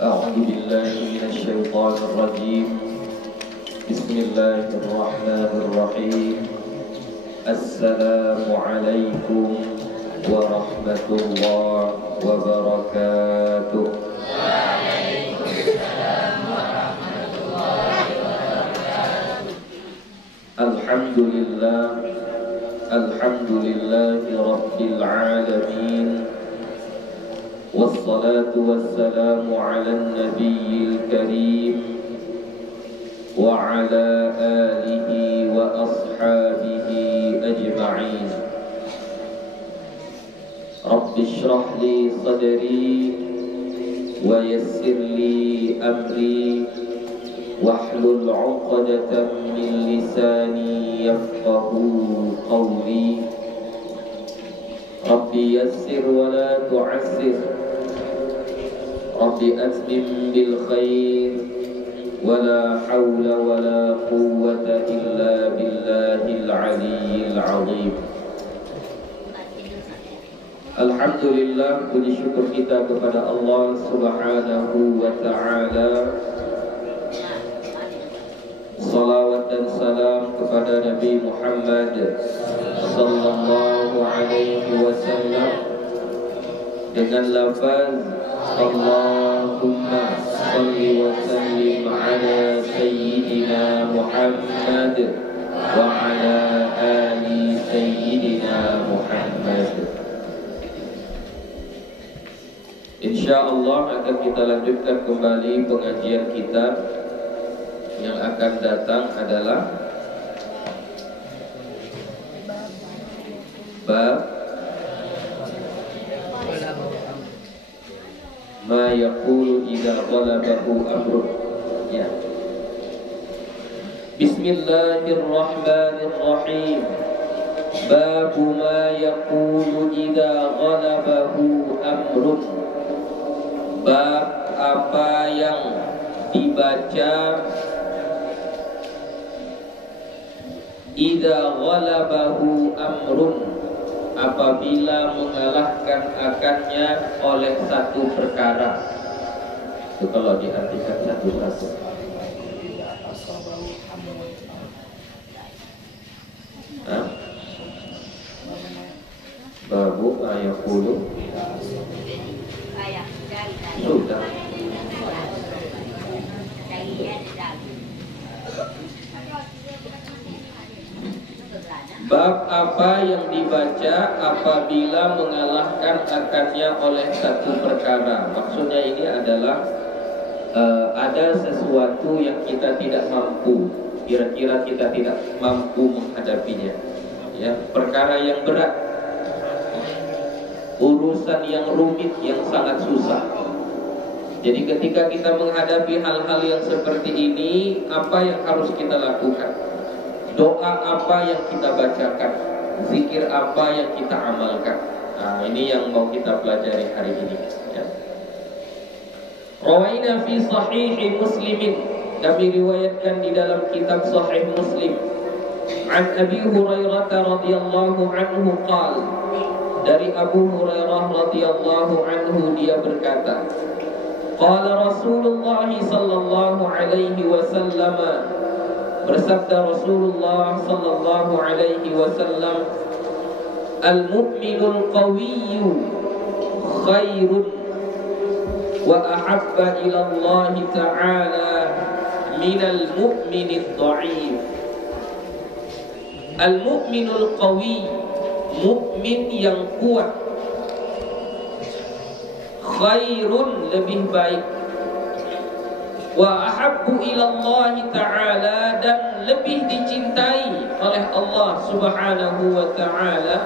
أعوذ بالله من الشيطان الرجيم. بسم الله الرحمن الرحيم. السلام عليكم ورحمة الله وبركاته. وعليكم السلام ورحمة الله وبركاته. الحمد لله رب العالمين، والصلاة والسلام على النبي الكريم وعلى آله وأصحابه أجمعين. رب اشرح لي صدري ويسر لي أمري واحلل عقدة من لساني يفقه قولي. رب يسر ولا تعسر، رب أتمم بالخير، ولا حول ولا قوة إلا بالله العلي العظيم. Alhamdulillah, puji syukur kita kepada Allah Subhanahu wa ta'ala. Salawat dan salam kepada Nabi Muhammad sallallahu alaihi wasallam dengan lafaz Allahumma salli wa sallim ala sayyidina Muhammad wa ala ali sayyidina Muhammad. InsyaAllah akan kita lanjutkan kembali pengajian kita. Yang akan datang adalah bab ma yaqulu idza ghalabahu amrun. Ya. Bismillahirrahmanirrahim. Bab ma yaqulu idza ghalabahu amrun. Bab apa yang dibaca idza ghalabahu amrun, apabila mengalahkan akannya oleh satu perkara. Itu kalau diartikan satu-satu. Babu ayaqulu sudah. Bab apa yang dibaca apabila mengalahkan akannya oleh satu perkara. Maksudnya ini adalah ada sesuatu yang kita tidak mampu, kira-kira kita tidak mampu menghadapinya. Ya, perkara yang berat, urusan yang rumit, yang sangat susah. Jadi ketika kita menghadapi hal-hal yang seperti ini, apa yang harus kita lakukan? Doa apa yang kita bacakan? Zikir apa yang kita amalkan? Nah, ini yang mau kita pelajari hari ini. Ya. Rawaina fi sahih Muslimin, kami riwayatkan di dalam kitab Sahih Muslim. An Abi Hurairah radhiyallahu anhu qala, dari Abu Hurairah radhiyallahu anhu dia berkata, qala Rasulullah sallallahu alaihi wasallam, bersabda Rasulullah sallallahu alaihi wasallam, al-mu'minul qawiyyu khairun wa ahabba ila Allah ta'ala minal mu'minid dha'if. Al-mu'minul qawi, mukmin yang kuat, khairun, lebih baik, wa ahabbu ilallah ta'ala, dan lebih dicintai oleh Allah subhanahu wa ta'ala,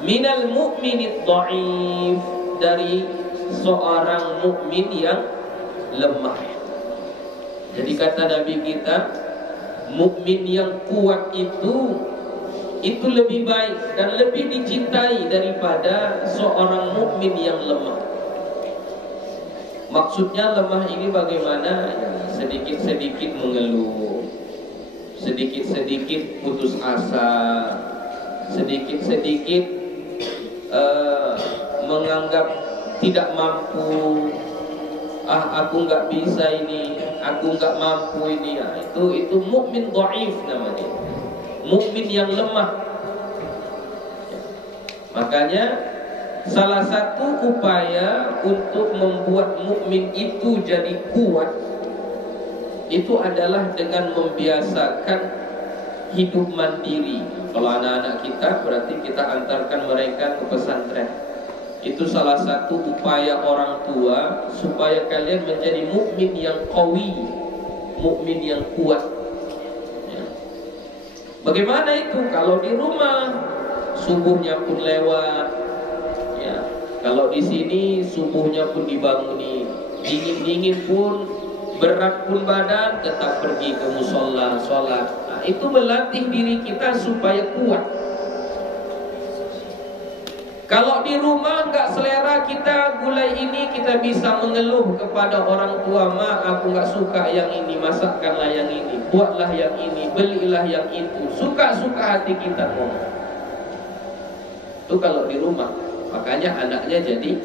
minal mu'minid dha'if, dari seorang mukmin yang lemah. Jadi kata Nabi kita, mukmin yang kuat itu lebih baik dan lebih dicintai daripada seorang mukmin yang lemah. Maksudnya lemah ini bagaimana? Ya, sedikit-sedikit mengeluh, sedikit-sedikit putus asa, sedikit-sedikit menganggap tidak mampu, aku nggak bisa ini, aku nggak mampu ini, ya, itu mukmin dhaif namanya, mukmin yang lemah. Ya. Makanya salah satu upaya untuk membuat mukmin itu jadi kuat itu adalah dengan membiasakan hidup mandiri. Kalau anak-anak kita berarti kita antarkan mereka ke pesantren. Itu salah satu upaya orang tua supaya kalian menjadi mukmin yang qawi, mukmin yang kuat. Ya. Bagaimana itu? Kalau di rumah subuhnya pun lewat, ya. Kalau di sini subuhnya pun dibanguni, dingin-dingin pun, berat pun badan, tetap pergi ke musola, sholat. Nah, itu melatih diri kita supaya kuat. Kalau di rumah nggak selera kita gulai ini, kita bisa mengeluh kepada orang tua, "Ma, aku nggak suka yang ini, masakkanlah yang ini, buatlah yang ini, belilah yang itu." Suka-suka hati kita ngomong. Itu kalau di rumah, makanya anaknya jadi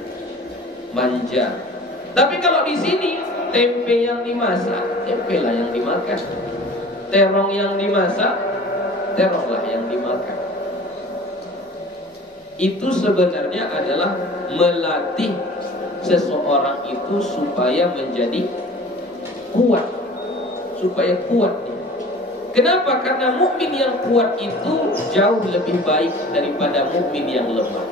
manja. Tapi kalau di sini, tempe yang dimasak, tempelah yang dimakan. Terong yang dimasak, teronglah yang dimakan. Itu sebenarnya adalah melatih seseorang itu supaya menjadi kuat, supaya kuat. Kenapa? Karena mukmin yang kuat itu jauh lebih baik daripada mukmin yang lemah.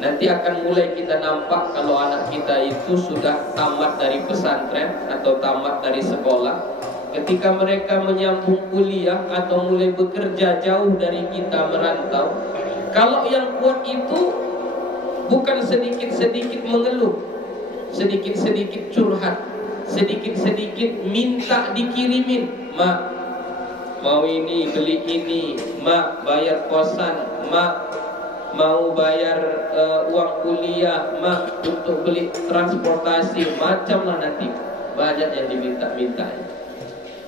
Nanti akan mulai kita nampak kalau anak kita itu sudah tamat dari pesantren atau tamat dari sekolah. Ketika mereka menyambung kuliah atau mulai bekerja jauh dari kita, merantau. Kalau yang kuat itu bukan sedikit-sedikit mengeluh, sedikit-sedikit curhat, sedikit-sedikit minta dikirimin. "Mak, mau ini, beli ini. Mak, bayar kosan. Mak, mau bayar uang kuliah. Mak, untuk beli transportasi." Macam lah nanti banyak yang diminta-minta.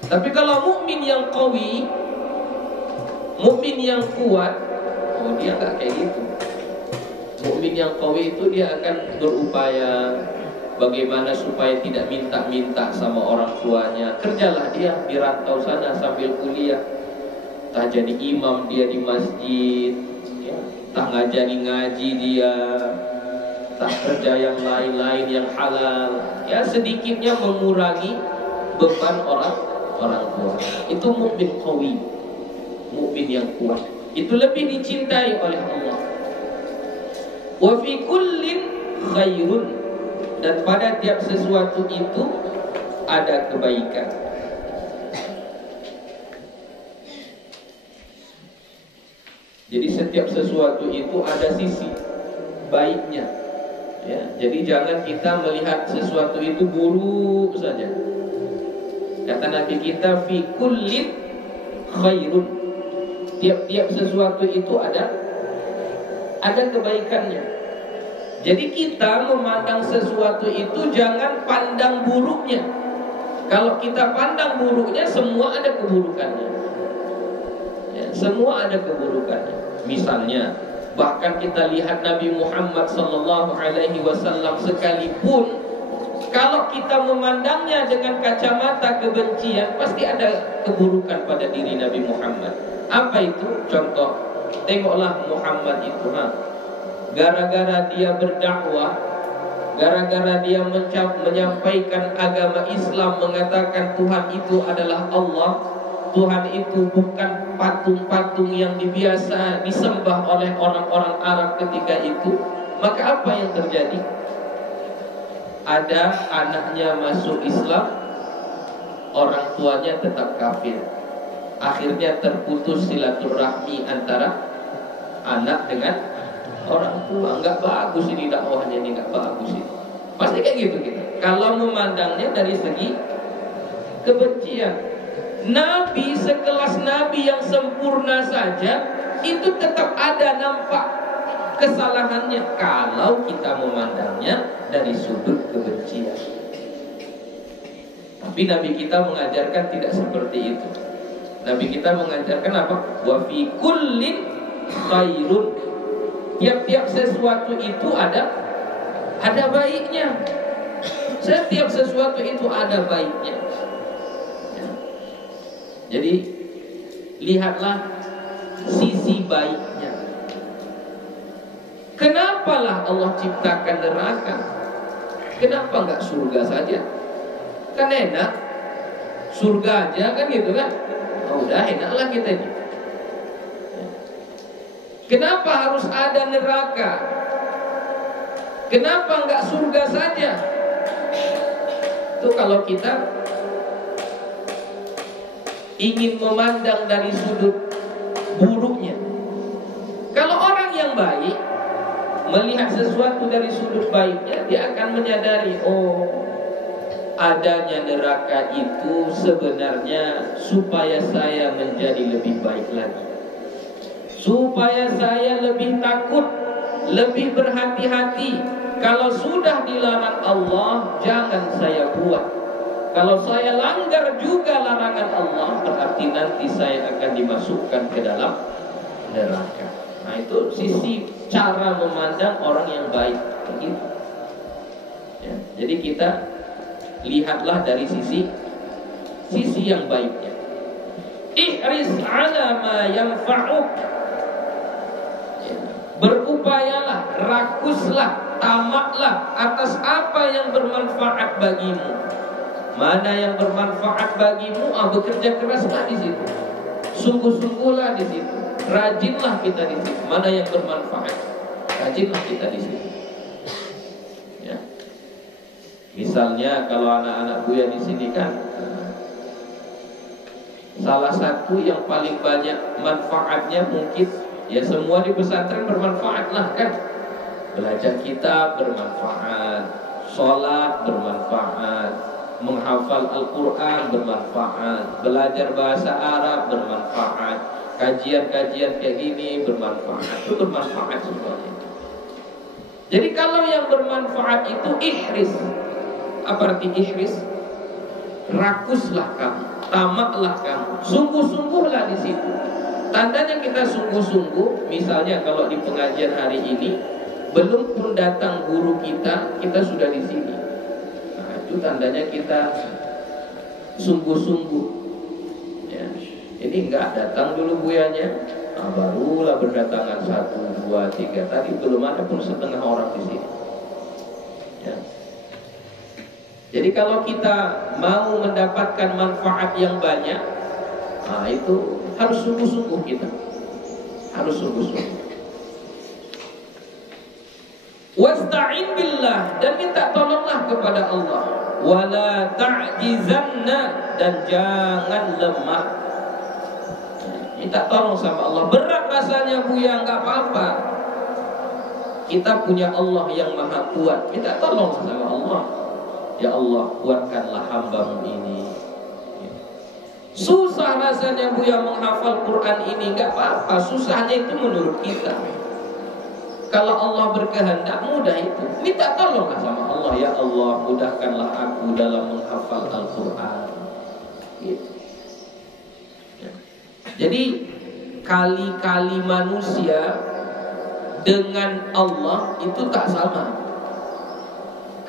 Tapi kalau mukmin yang qawi, mukmin yang kuat, dia nggak kayak gitu. Mukmin yang qawi itu dia akan berupaya bagaimana supaya tidak minta-minta sama orang tuanya. Kerjalah dia di rantau sana sambil kuliah. Tak jadi imam dia di masjid, ya. Tak ngajari ngaji dia, tak kerja yang lain-lain yang halal. Ya, sedikitnya mengurangi beban orang tua. Itu mukmin qawi, mukmin yang kuat. Itu lebih dicintai oleh Allah. Wa fi kullin khairun, dan pada tiap sesuatu itu ada kebaikan. Jadi setiap sesuatu itu ada sisi baiknya. Ya, jadi jangan kita melihat sesuatu itu buruk saja. Kata Nabi kita, fi kullin khairun. Tiap-tiap sesuatu itu ada kebaikannya. Jadi kita memandang sesuatu itu jangan pandang buruknya. Kalau kita pandang buruknya, semua ada keburukannya. Ya, semua ada keburukannya. Misalnya, bahkan kita lihat Nabi Muhammad SAW sekalipun, kalau kita memandangnya dengan kacamata kebencian, pasti ada keburukan pada diri Nabi Muhammad. Apa itu? Contoh, tengoklah Muhammad itu, gara-gara dia berdakwah, gara-gara dia menyampaikan agama Islam, mengatakan Tuhan itu adalah Allah, Tuhan itu bukan patung-patung yang biasa disembah oleh orang-orang Arab ketika itu. Maka apa yang terjadi? Ada anaknya masuk Islam, orang tuanya tetap kafir. Akhirnya terputus silaturahmi antara anak dengan orang tua. Enggak bagus ini dakwahnya, ini enggak bagus ini. Pasti kayak gitu kita. Kalau memandangnya dari segi kebencian. Nabi sekelas Nabi yang sempurna saja itu tetap ada nampak kesalahannya kalau kita memandangnya dari sudut kebencian. Tapi Nabi kita mengajarkan tidak seperti itu. Nabi kita mengajarkan apa? Wa fi kullin khairun. Tiap-tiap sesuatu itu ada baiknya. Setiap sesuatu itu ada baiknya. Jadi lihatlah sisi baiknya. Kenapalah Allah ciptakan neraka? Kenapa enggak surga saja? Kan enak, surga aja kan gitu kan? Oh, udah enaklah kita ini. Kenapa harus ada neraka? Kenapa enggak surga saja? Itu kalau kita ingin memandang dari sudut buruknya. Kalau orang yang baik melihat sesuatu dari sudut baiknya, dia akan menyadari, oh, adanya neraka itu sebenarnya supaya saya menjadi lebih baik lagi, supaya saya lebih takut, lebih berhati-hati. Kalau sudah dilarang Allah, jangan saya buat. Kalau saya langgar juga larangan Allah, berarti nanti saya akan dimasukkan ke dalam neraka. Nah, itu sisi cara memandang orang yang baik. Begitu. Ya, jadi kita lihatlah dari sisi yang baiknya. Ihris ala ma yanfa'uk. Ya, berupayalah, rakuslah, tamaklah atas apa yang bermanfaat bagimu. Mana yang bermanfaat bagimu, bekerja keraslah di situ. Sungguh-sungguhlah di situ. Rajinlah kita di situ. Mana yang bermanfaat, rajinlah kita di situ. Ya. Misalnya kalau anak-anak Buya di sini kan, salah satu yang paling banyak manfaatnya mungkin, ya semua di pesantren bermanfaat lah kan. Belajar kitab bermanfaat, sholat bermanfaat, menghafal Al-Quran bermanfaat, belajar bahasa Arab bermanfaat, kajian-kajian kayak gini bermanfaat. Itu bermanfaat semuanya. Jadi kalau yang bermanfaat itu ihris. Apa arti ihris? Rakuslah kamu, tamaklah kamu, sungguh-sungguhlah di situ. Tandanya kita sungguh-sungguh. Misalnya kalau di pengajian hari ini belum pun datang guru kita sudah di sini. Nah, itu tandanya kita sungguh-sungguh. Ya. Ini enggak datang dulu buyanya, barulah berdatangan 1, 2, 3. Tadi belum ada pun setengah orang di sini. Ya. Jadi kalau kita mau mendapatkan manfaat yang banyak, nah itu harus sungguh-sungguh kita. Harus sungguh-sungguh. Wasta'in billah, dan minta tolonglah kepada Allah. Wala ta'jizanna, dan jangan lemah. Minta tolong sama Allah. Berat rasanya Buya, enggak apa-apa. Kita punya Allah yang maha kuat. Minta tolong sama Allah. Ya Allah, kuatkanlah hambamu ini. Susah rasanya Buya menghafal Quran ini, enggak apa-apa. Susahnya itu menurut kita. Kalau Allah berkehendak, mudah itu. Minta tolonglah sama Allah. Ya Allah, mudahkanlah aku dalam menghafal Al-Quran. Gitu. Ya. Jadi kali-kali manusia dengan Allah itu tak sama.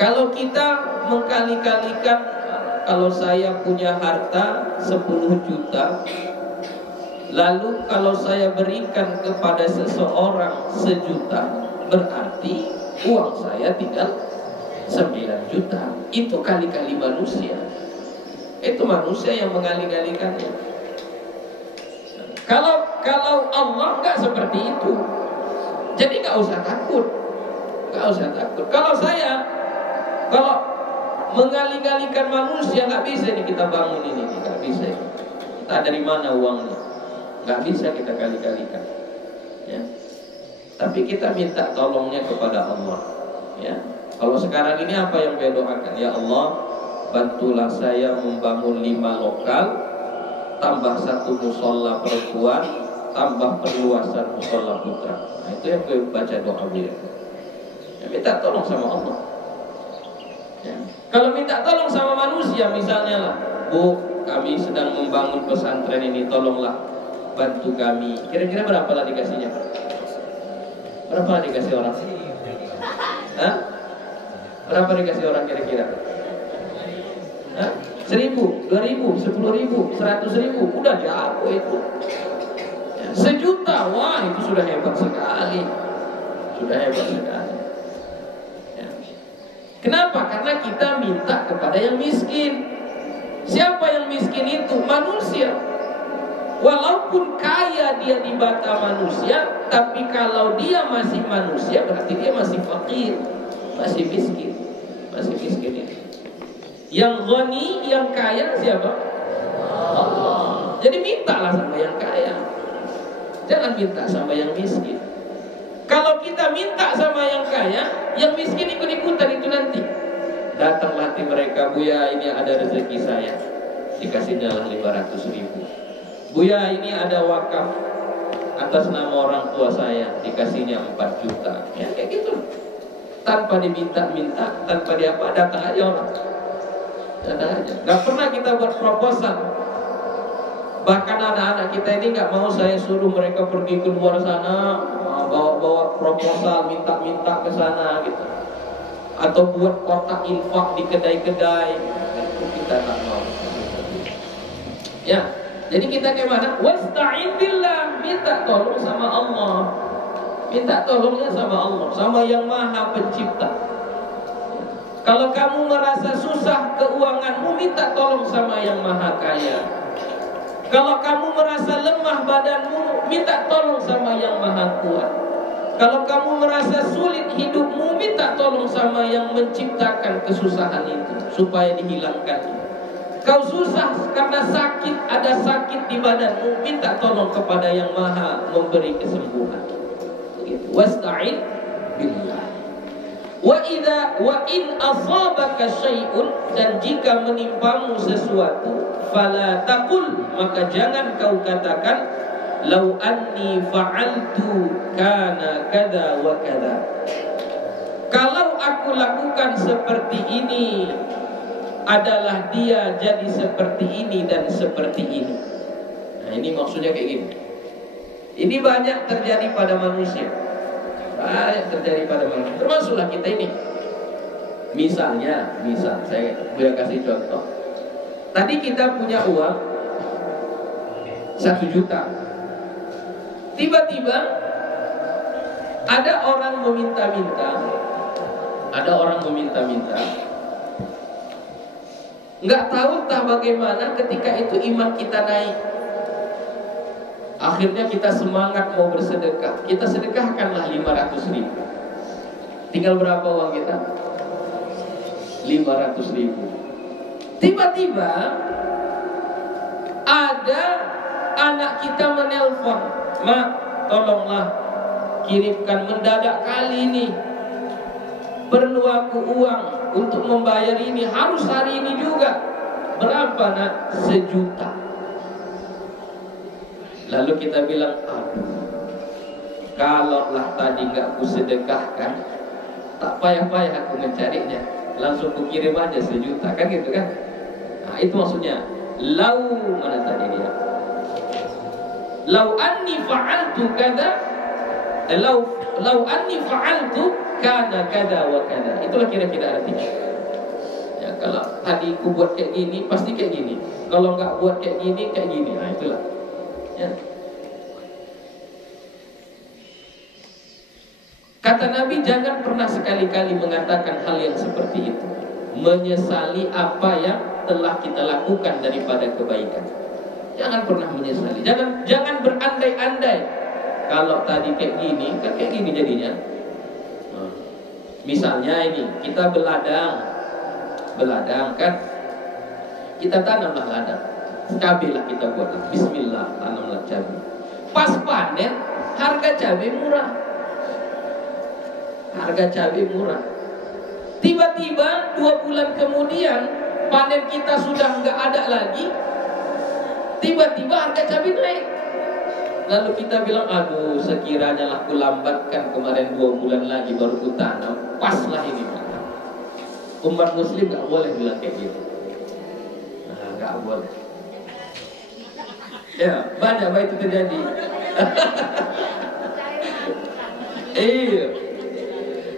Kalau kita mengkali-kalikan, kalau saya punya harta 10 juta, lalu kalau saya berikan kepada seseorang 1 juta, berarti uang saya tinggal 9 juta. Itu kali-kali manusia. Itu manusia yang mengali-kalikannya. Kalau Allah nggak seperti itu. Jadi nggak usah takut. Nggak usah takut. Kalau mengali-kalikan manusia, nggak bisa nih kita bangun ini, nggak bisa. Kita dari mana uangnya? Nggak bisa kita kali-kalikan, ya. Tapi kita minta tolongnya kepada Allah, ya. Kalau sekarang ini apa yang saya doakan? Ya Allah, bantulah saya membangun 5 lokal, tambah 1 musola perempuan, tambah perluasan musola putra. Nah, itu yang saya baca doa dia. Ya, minta tolong sama Allah. Ya. Kalau minta tolong sama manusia, misalnya lah, Bu, kami sedang membangun pesantren ini, tolonglah bantu kami. Kira-kira berapa lah dikasihnya? Berapa lah dikasih orang? Hah? Berapa dikasih orang kira-kira? 1.000, 2.000, 10.000, 100.000, udah jago itu. Ya, 1 juta, wah itu sudah hebat sekali. Sudah hebat sekali. Ya. Kenapa? Karena kita minta kepada yang miskin. Siapa yang miskin itu? Manusia. Walaupun kaya dia di mata manusia, tapi kalau dia masih manusia berarti dia masih fakir, masih miskin, masih miskin ini. Yang ghani, yang kaya siapa? Allah. Jadi mintalah sama yang kaya, jangan minta sama yang miskin. Kalau kita minta sama yang kaya, yang miskin ikut-ikutan itu nanti. Datang nanti mereka, Buya ini ada rezeki saya, dikasihnya lah 500.000. Buya ini ada wakaf atas nama orang tua saya, dikasihnya 4 juta. Ya kayak gitu. Tanpa diminta-minta, tanpa diapa, datang aja orang. Datang aja. Gak pernah kita buat proposal. Bahkan anak-anak kita ini gak mau saya suruh mereka pergi ke luar sana, bawa proposal, minta-minta ke sana gitu. Atau buat kotak infak di kedai-kedai. Kita tak mau. Ya. Jadi kita kayak mana? Wasta'in billah, minta tolong sama Allah. Minta tolongnya sama Allah, sama yang Maha Pencipta. Kalau kamu merasa susah keuanganmu, minta tolong sama yang Maha Kaya. Kalau kamu merasa lemah badanmu, minta tolong sama yang Maha Kuat. Kalau kamu merasa sulit hidupmu, minta tolong sama yang menciptakan kesusahan itu supaya dihilangkan. Kau susah karena sakit, ada sakit di badanmu, minta tolong kepada yang Maha memberi kesembuhan. Wasta'in billah. Wa in asabaka syai'un, dan jika menimpamu sesuatu, fala taqul, maka jangan kau katakan law anni fa'altu kana kada wa kada. Kalau aku lakukan seperti ini, adalah dia jadi seperti ini dan seperti ini. Nah, ini maksudnya kayak gini. Ini banyak terjadi pada manusia. Banyak terjadi pada manusia. Termasuklah kita ini. Misal saya boleh kasih contoh. Tadi kita punya uang 1 juta. Tiba-tiba ada orang meminta-minta. Nggak tahu entah bagaimana ketika itu iman kita naik. Akhirnya kita semangat mau bersedekah. Kita sedekahkanlah 500.000. Tinggal berapa uang kita? 500.000. Tiba-tiba ada anak kita menelpon, "Mak, tolonglah kirimkan mendadak kali ini. Perlu aku uang untuk membayar ini, harus hari ini juga." Berapa nak? 1 juta. Lalu kita bilang, aduh, kalaulah tadi nggak ku sedekahkan, tak payah-payah aku mencarinya, langsung ku kirim aja 1 juta, kan gitu kan? Nah, itu maksudnya. Lau, mana tadi dia? Lau anni fa'altu kada, lau anni fa'altu kana kada wa kada. Itulah kira-kira artinya. Ya, kalau tadi ku buat kayak gini, pasti kayak gini. Kalau nggak buat kayak gini, kayak gini. Nah, itulah. Ya. Kata Nabi, jangan pernah sekali-kali mengatakan hal yang seperti itu, menyesali apa yang telah kita lakukan daripada kebaikan. Jangan pernah menyesali. Jangan berandai-andai. Kalau tadi kayak gini, kan kayak gini jadinya. Misalnya ini, kita beladang kan, kita tanamlah ladang. Cabai lah kita buat, bismillah, tanamlah cabai. Pas panen, harga cabai murah. Tiba-tiba 2 bulan kemudian, panen kita sudah nggak ada lagi. Tiba-tiba harga cabai naik. Lalu kita bilang, aduh, sekiranya lah aku lambatkan kemarin 2 bulan lagi baru ku tanam, paslah ini. Umat muslim nggak boleh bilang kayak gitu. Nah, nggak boleh. Ya, banyak itu terjadi. Iya.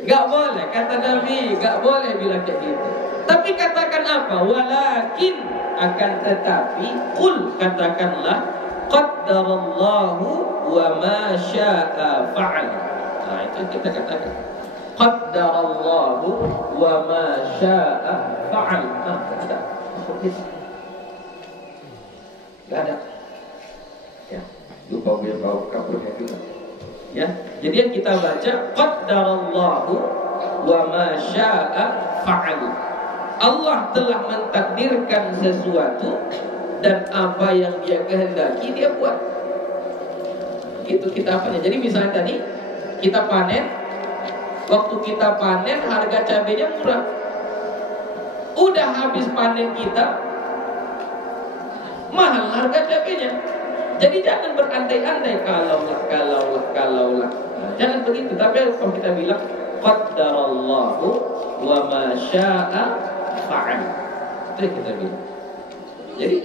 Gak boleh, kata Nabi, gak boleh bilang kayak gitu. Tapi katakan apa? Walakin, akan tetapi, qul, katakanlah, qaddarallahu wa ma syaa fa'al. Nah, itu kita katakan. Qaddarallahu wa ma syaa fa'al. Nah, tidak. Gak ada. Ya, lupa gue bawa kapurnya juga. Ya, jadi yang kita baca qaddarallahu wa ma syaa fa'al. Allah telah mentakdirkan sesuatu dan apa yang Dia kehendaki Dia buat. Itu kita apanya. Jadi misalnya tadi kita panen, waktu kita panen harga cabenya murah. Udah habis panen kita, mahal harga cabenya. Jadi jangan berandai-andai kalaulah. Nah, jangan begitu. Tapi kalau kita bilang qaddarallahu wa ma syaa fa'al. Itu yang kita bilang. Jadi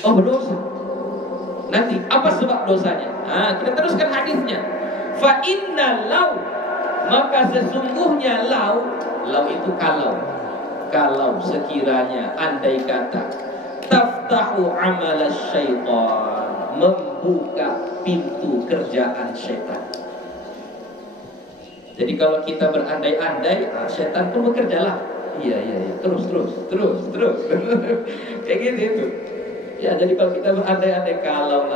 berdosa. Nanti apa sebab dosanya? Nah, kita teruskan hadisnya. Fa inna law, maka sesungguhnya law itu kalau sekiranya, andai kata, taftahu amal syaitan, membuka pintu kerjaan syaitan. Jadi kalau kita berandai-andai, syaitan pun bekerjalah. Iya, terus. Kayak gitu itu. Ya, jadi kalau kita berandai-andai kalau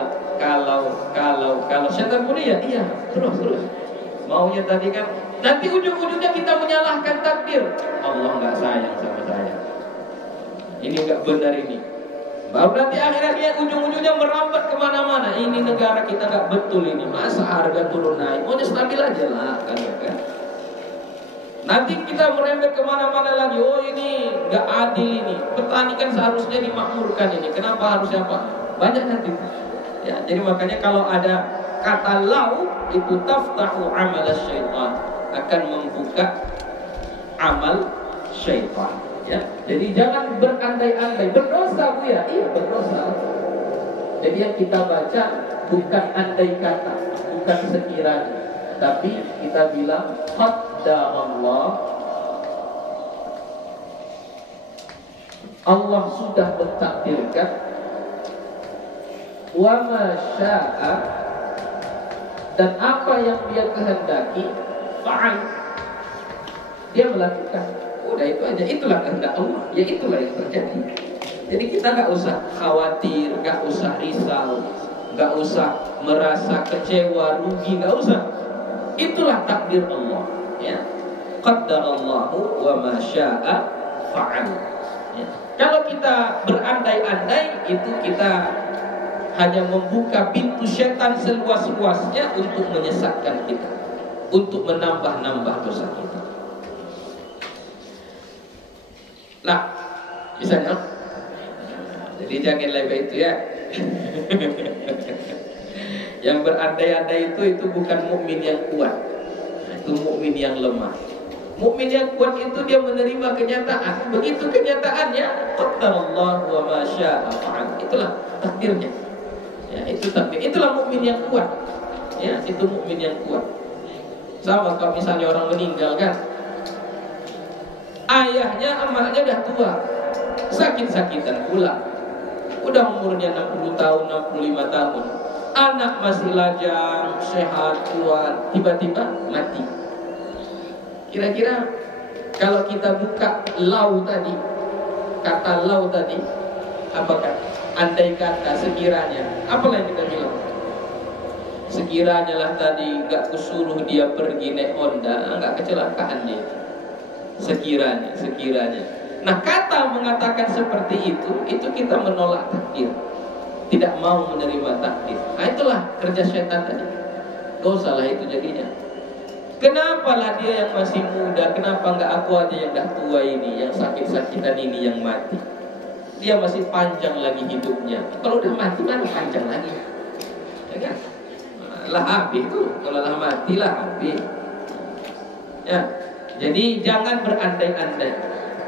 syaitan pun iya, terus. Maunya tadi kan, nanti ujung-ujungnya kita menyalahkan takdir. Allah nggak sayang sama saya. Ini nggak benar ini. Baru nanti akhirnya ujung-ujungnya merambat kemana-mana. Ini negara kita nggak betul ini. Masa harga turun naik? Maunya stabil aja lah, kan? Nanti kita merembet kemana-mana lagi. Oh, ini nggak adil ini. Petani kan seharusnya dimakmurkan ini. Kenapa harusnya apa? Banyak nanti. Ya, jadi makanya kalau ada kata lau itu taftahu amal syaitan, akan membuka amal syaitan. Ya, jadi jangan berandai-andai. Berdosa Bu ya? Iya, berdosa. Jadi yang kita baca bukan andai kata, bukan sekiranya, tapi kita bilang qaddarallah. Allah sudah mentakdirkan, wa ma syaa, dan apa yang Dia kehendaki, fa'al, Dia melakukan. Udah itu aja, itulah kehendak Allah. Ya itulah yang terjadi. Jadi kita nggak usah khawatir, nggak usah risau, nggak usah merasa kecewa, rugi, nggak usah. Itulah takdir Allah. Ya, qaddarallahu wa ma syaa fa'al. Ya. Kalau kita berandai-andai, itu kita hanya membuka pintu syaitan seluas-luasnya untuk menyesatkan kita, untuk menambah-nambah dosa kita. Nah, misalnya, jadi jangan lebih itu ya. Yang berandai-andai itu bukan mukmin yang kuat, itu mukmin yang lemah. Mukmin yang kuat itu dia menerima kenyataan. Begitu kenyataannya, qaddarallahu wa ma syaa fa'al. Itulah takdirnya. Ya, itu takdir. Itulah mukmin yang kuat. Ya, itu mukmin yang kuat. Sama kalau misalnya orang meninggal kan, ayahnya, emaknya udah tua, sakit-sakitan pula, udah umurnya 60 tahun, 65 tahun, anak masih lajang, sehat, kuat, tiba-tiba mati. Kira-kira kalau kita buka lau tadi, kata lau tadi, apakah andai kata, sekiranya, apalah yang kita bilang? Sekiranya lah tadi gak kusuruh dia pergi naik Honda, gak kecelakaan dia. Sekiranya. Nah, kata mengatakan seperti itu kita menolak takdir, tidak mau menerima takdir. Nah, itulah kerja syaitan tadi. Dosa lah itu jadinya. Kenapa lah dia yang masih muda, kenapa nggak aku aja yang dah tua ini, yang sakit-sakitan ini, yang mati? Dia masih panjang lagi hidupnya. Kalau udah mati mana panjang lagi? Ya kan? Lah habis tuh. Kalau lah mati lah habis. Ya. Jadi jangan berandai-andai.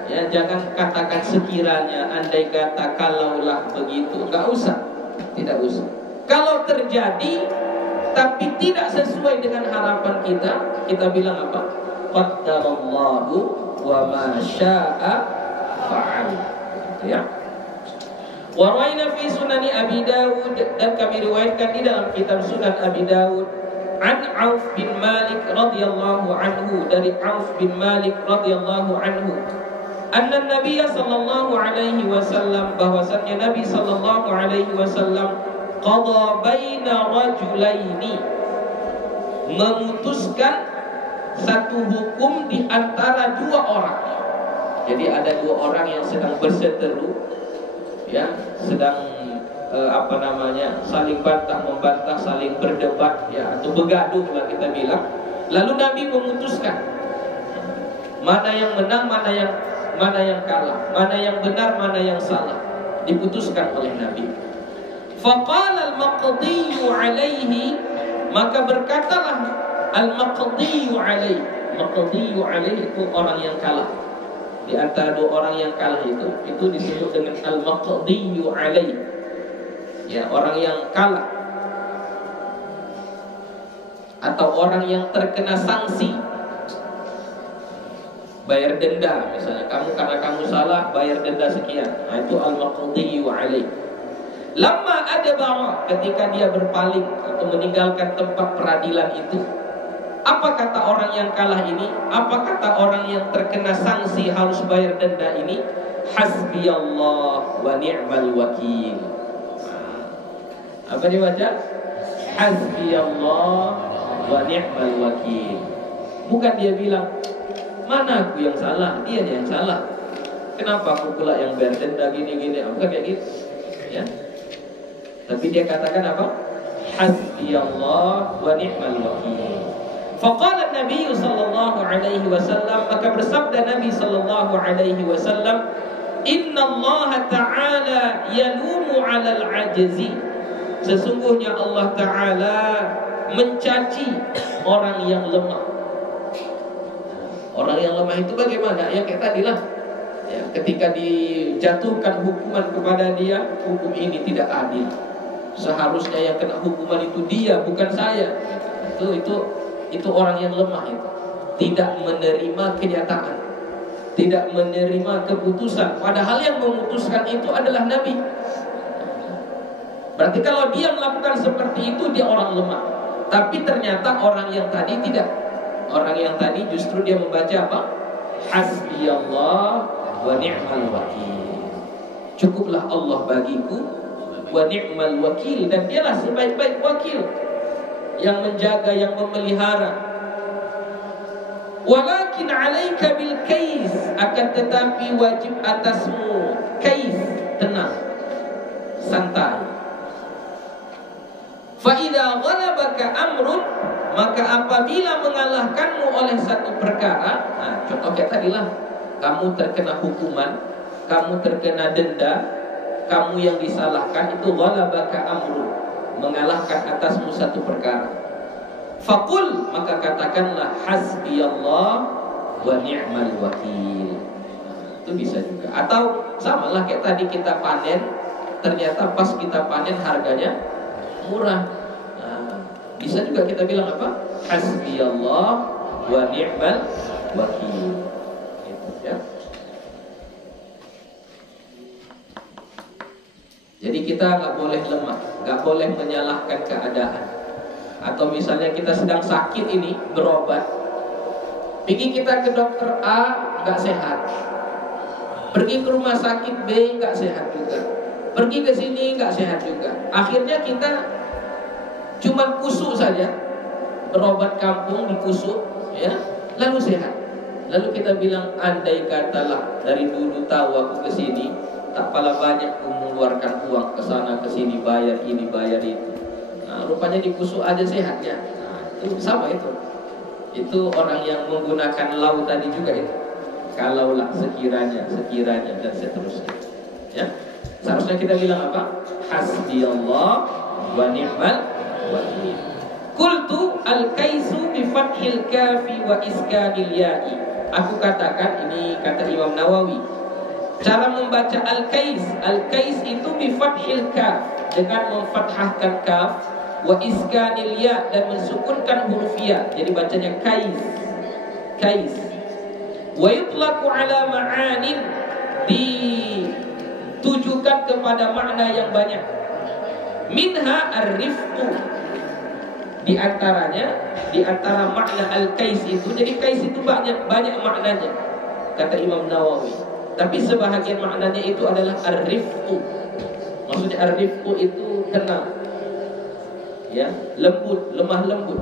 Ya, jangan katakan sekiranya, andai kata, kalaulah begitu. Enggak usah. Tidak usah. Kalau terjadi tapi tidak sesuai dengan harapan kita bilang apa? qaddarallahu wa ma syaa fa'al. Ya. Wa rawaina fi sunani Abi Dawud, dan kami riwayatkan di dalam kitab Sunan Abi Dawud an Auf bin Malik radhiyallahu anhu, dari Auf bin Malik radhiyallahu anhu, anna Nabiy sallallahu alaihi wasallam, bahwasannya Nabi sallallahu alaihi wasallam qada baina rajulaini, memutuskan satu hukum di antara dua orang. Jadi ada dua orang yang sedang berseteru, ya, sedang saling bantah membantah, saling berdebat, ya, atau begaduh lah kita bilang. Lalu Nabi memutuskan mana yang menang, mana yang kalah, mana yang benar, mana yang salah, diputuskan oleh Nabi. Faqala al-maqdiyu alaihi, maka berkatalah al-maqdiyu alaihi. Maqdiyu alaihi itu orang yang kalah. Di antara dua orang yang kalah itu disebut dengan al-maqdiyu alaihi. Ya, orang yang kalah atau orang yang terkena sanksi, bayar denda misalnya, karena kamu salah bayar denda sekian. Nah, itu al-maqdiyu alaih. Lama adbara, ketika dia berpaling atau meninggalkan tempat peradilan itu, apa kata orang yang kalah ini? Apa kata orang yang terkena sanksi harus bayar denda ini? Hasbiyallah wa ni'mal wakil. Apa dibaca? Hasbiyallah wa ni'mal wakil. Bukan dia bilang, mana aku yang salah, dia yang salah. Kenapa aku pula yang bayar denda gini-gini? Bukan kayak gitu, ya. Tapi dia katakan apa? Hasbiyallah wa ni'mal wakil. Faqala Nabi sallallahu alaihi wasallam, maka bersabda Nabi sallallahu alaihi wasallam, Inna Allah Ta'ala yalumu 'alal 'ajzi. Sesungguhnya Allah Ta'ala mencaci orang yang lemah. Orang yang lemah itu bagaimana? Ya kayak tadi lah, ya, ketika dijatuhkan hukuman kepada dia, hukum ini tidak adil. Seharusnya yang kena hukuman itu dia, bukan saya. Itu orang yang lemah itu. Tidak menerima kenyataan, tidak menerima keputusan, padahal yang memutuskan itu adalah Nabi. Berarti kalau dia melakukan seperti itu, dia orang lemah. Tapi ternyata orang yang tadi tidak. Orang yang tadi justru dia membaca apa? Hasbiyallah wa ni'mal wakil. Cukuplah Allah bagiku, wa ni'mal wakil, dan dialah sebaik-baik wakil yang menjaga, yang memelihara. Walakin 'alaika bil kais, akan tetapi wajib atasmu kais, tenang, santai. Fa'idha ghalabaka amrun, maka apabila mengalahkanmu oleh satu perkara, nah, contoh kayak tadi lah, kamu terkena hukuman, kamu terkena denda, kamu yang disalahkan, itu ghalabaka amrun, mengalahkan atasmu satu perkara. Faqul, maka katakanlah hasbiyallah wa ni'mal wakil. Itu bisa juga. Atau samalah kayak tadi kita panen, ternyata pas kita panen harganya murah. Nah, bisa juga kita bilang apa? Hasbiyallah wa ni'mal wakil. Gitu, ya. Jadi kita nggak boleh lemah, nggak boleh menyalahkan keadaan. Atau misalnya kita sedang sakit ini, berobat, pergi kita ke dokter A nggak sehat, pergi ke rumah sakit B nggak sehat juga, pergi ke sini nggak sehat juga. Akhirnya kita cuma kusuk saja, berobat kampung di kusuk, ya, lalu sehat. Lalu kita bilang, andai katalah dari dulu tahu aku ke sini, tak pala banyak aku mengeluarkan uang ke sana ke sini, bayar ini bayar itu. Nah, rupanya di kusuk aja sehatnya. Nah, itu sama itu. Itu orang yang menggunakan lau tadi juga itu. Kalaulah sekiranya dan seterusnya. Ya. Seharusnya kita bilang apa? Hasbiyallah wa ni'mal wakil. Qultu al-kaisu bi fathil kafi wa iskanil ya'i. Aku katakan, ini kata Imam Nawawi, cara membaca al-kais. Al-kais itu bi fathil kaf, dengan memfathahkan kaf, wa iskanil ya, dan mensukunkan huruf ya. Jadi bacanya kais. kais. Wa yutlaqu ala ma'anin, ditujukan kepada makna yang banyak. Minha ar-rifqu, di antara makna al-kais itu. Jadi kais itu banyak maknanya, kata Imam Nawawi. Tapi sebahagian maknanya itu adalah ar-rifqu. Maksudnya ar-rifqu itu tenang, ya, lembut, lemah lembut.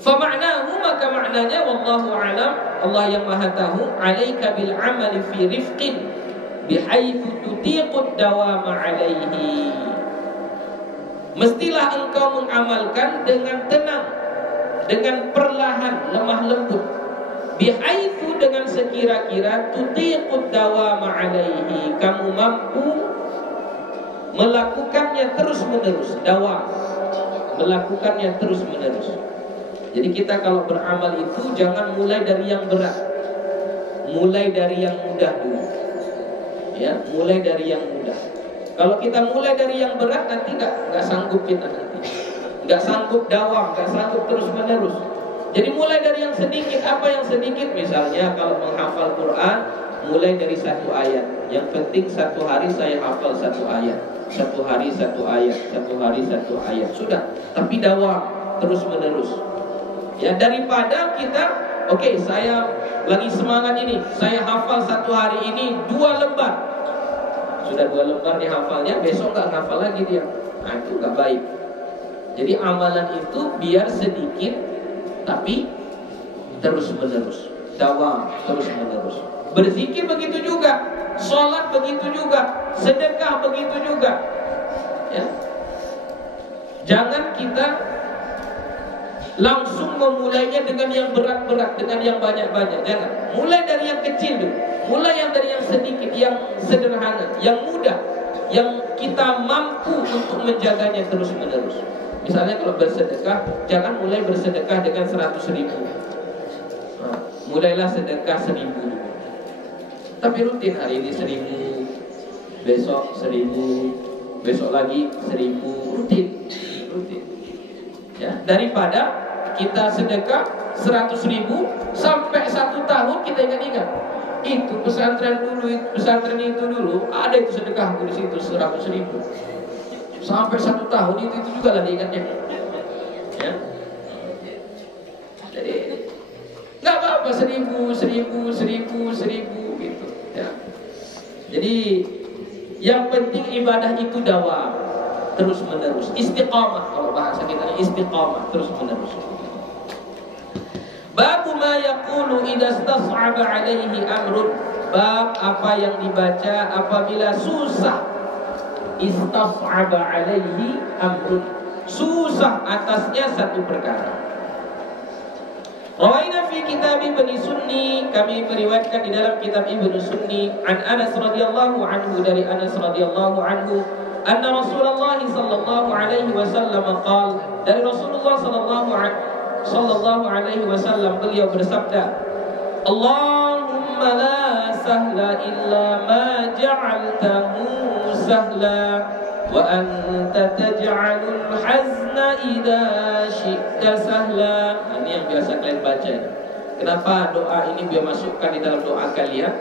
Fama'nahu, maka maknanya wallahu a'lam, Allah yang maha tahu, alaika bil amali fi rifqin bihaitsu tutiqud dawama alaihi. Mestilah engkau mengamalkan dengan tenang, dengan perlahan, lemah lembut. Bihaitsu, dengan sekira-kira, tutiqud dawama alaihi, kamu mampu melakukannya terus-menerus. Dawam, melakukannya terus-menerus. Jadi kita kalau beramal itu jangan mulai dari yang berat, mulai dari yang mudah dulu. Ya, mulai dari yang mudah. Kalau kita mulai dari yang berat, nanti nggak sanggup kita nanti, nggak sanggup dawam, nggak sanggup terus-menerus. Jadi mulai dari yang sedikit. Apa yang sedikit? Misalnya kalau menghafal Quran, mulai dari 1 ayat. Yang penting 1 hari saya hafal 1 ayat. 1 hari 1 ayat, 1 hari 1 ayat. Sudah, tapi dawam terus-menerus. Ya, daripada kita, oke, saya lagi semangat ini, saya hafal 1 hari ini 2 lembar. Sudah 2 lembar dihafalnya, besok nggak hafal lagi dia. Nah, itu nggak baik. Jadi amalan itu biar sedikit, tapi terus-menerus, dawam terus-menerus. Berzikir begitu juga, sholat begitu juga, sedekah begitu juga. Ya, jangan kita langsung memulainya dengan yang berat-berat, dengan yang banyak-banyak. Jangan. Mulai dari yang kecil dulu. Mulai dari yang sedikit, yang sederhana, yang mudah, yang kita mampu untuk menjaganya terus-menerus. Misalnya kalau bersedekah, jangan mulai bersedekah dengan 100.000. Nah, mulailah sedekah 1.000. Tapi rutin, hari ini 1.000, besok 1.000, besok lagi 1.000, rutin. Ya, daripada kita sedekah 100.000 sampai 1 tahun kita ingat-ingat. Itu pesantren dulu, pesantren itu dulu ada itu sedekah di situ 100.000. Sampai 1 tahun itu juga lah diingatnya. Ya. Jadi nggak apa-apa 1.000 gitu. Ya. Jadi yang penting ibadah itu dawam, terus-menerus, istiqamah. Kalau bahasa kita istiqamah, terus-menerus. Bab ma yaqulu idza istas'aba 'alaihi amrun. Bab apa yang dibaca apabila susah. Istas'aba 'alaihi amrun, susah atasnya satu perkara. Rawaina fi kitab Ibnu Sunni, kami meriwayatkan di dalam kitab Ibnu Sunni, an Anas radhiyallahu anhu, dari Anas radhiyallahu anhu, anna Rasulullah sallallahu alaihi wasallam qala, dari Rasulullah sallallahu alaihi wasallam beliau bersabda, Allahumma la sahla illa ma ja'altahu sahla wa anta taj'alul hazna idza syi'ta sahla. Ini yang biasa kalian baca. Kenapa doa ini biar masukkan di dalam doa kalian?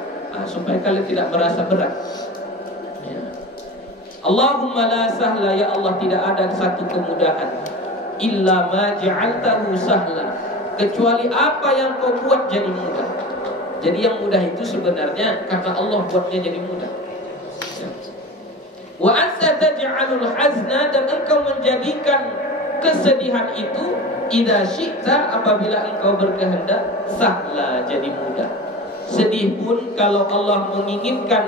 Supaya kalian tidak merasa berat. Ya. Allahumma la sahla, ya Allah, tidak ada satu kemudahan illa ma ja'altahu sahla, kecuali apa yang kau buat jadi mudah. Jadi yang mudah itu sebenarnya karena Allah buatnya jadi mudah. Wa anta taj'alul hazna, dan engkau menjadikan kesedihan itu idza syi'ta, apabila engkau berkehendak, sahla, jadi mudah. Sedih pun kalau Allah menginginkan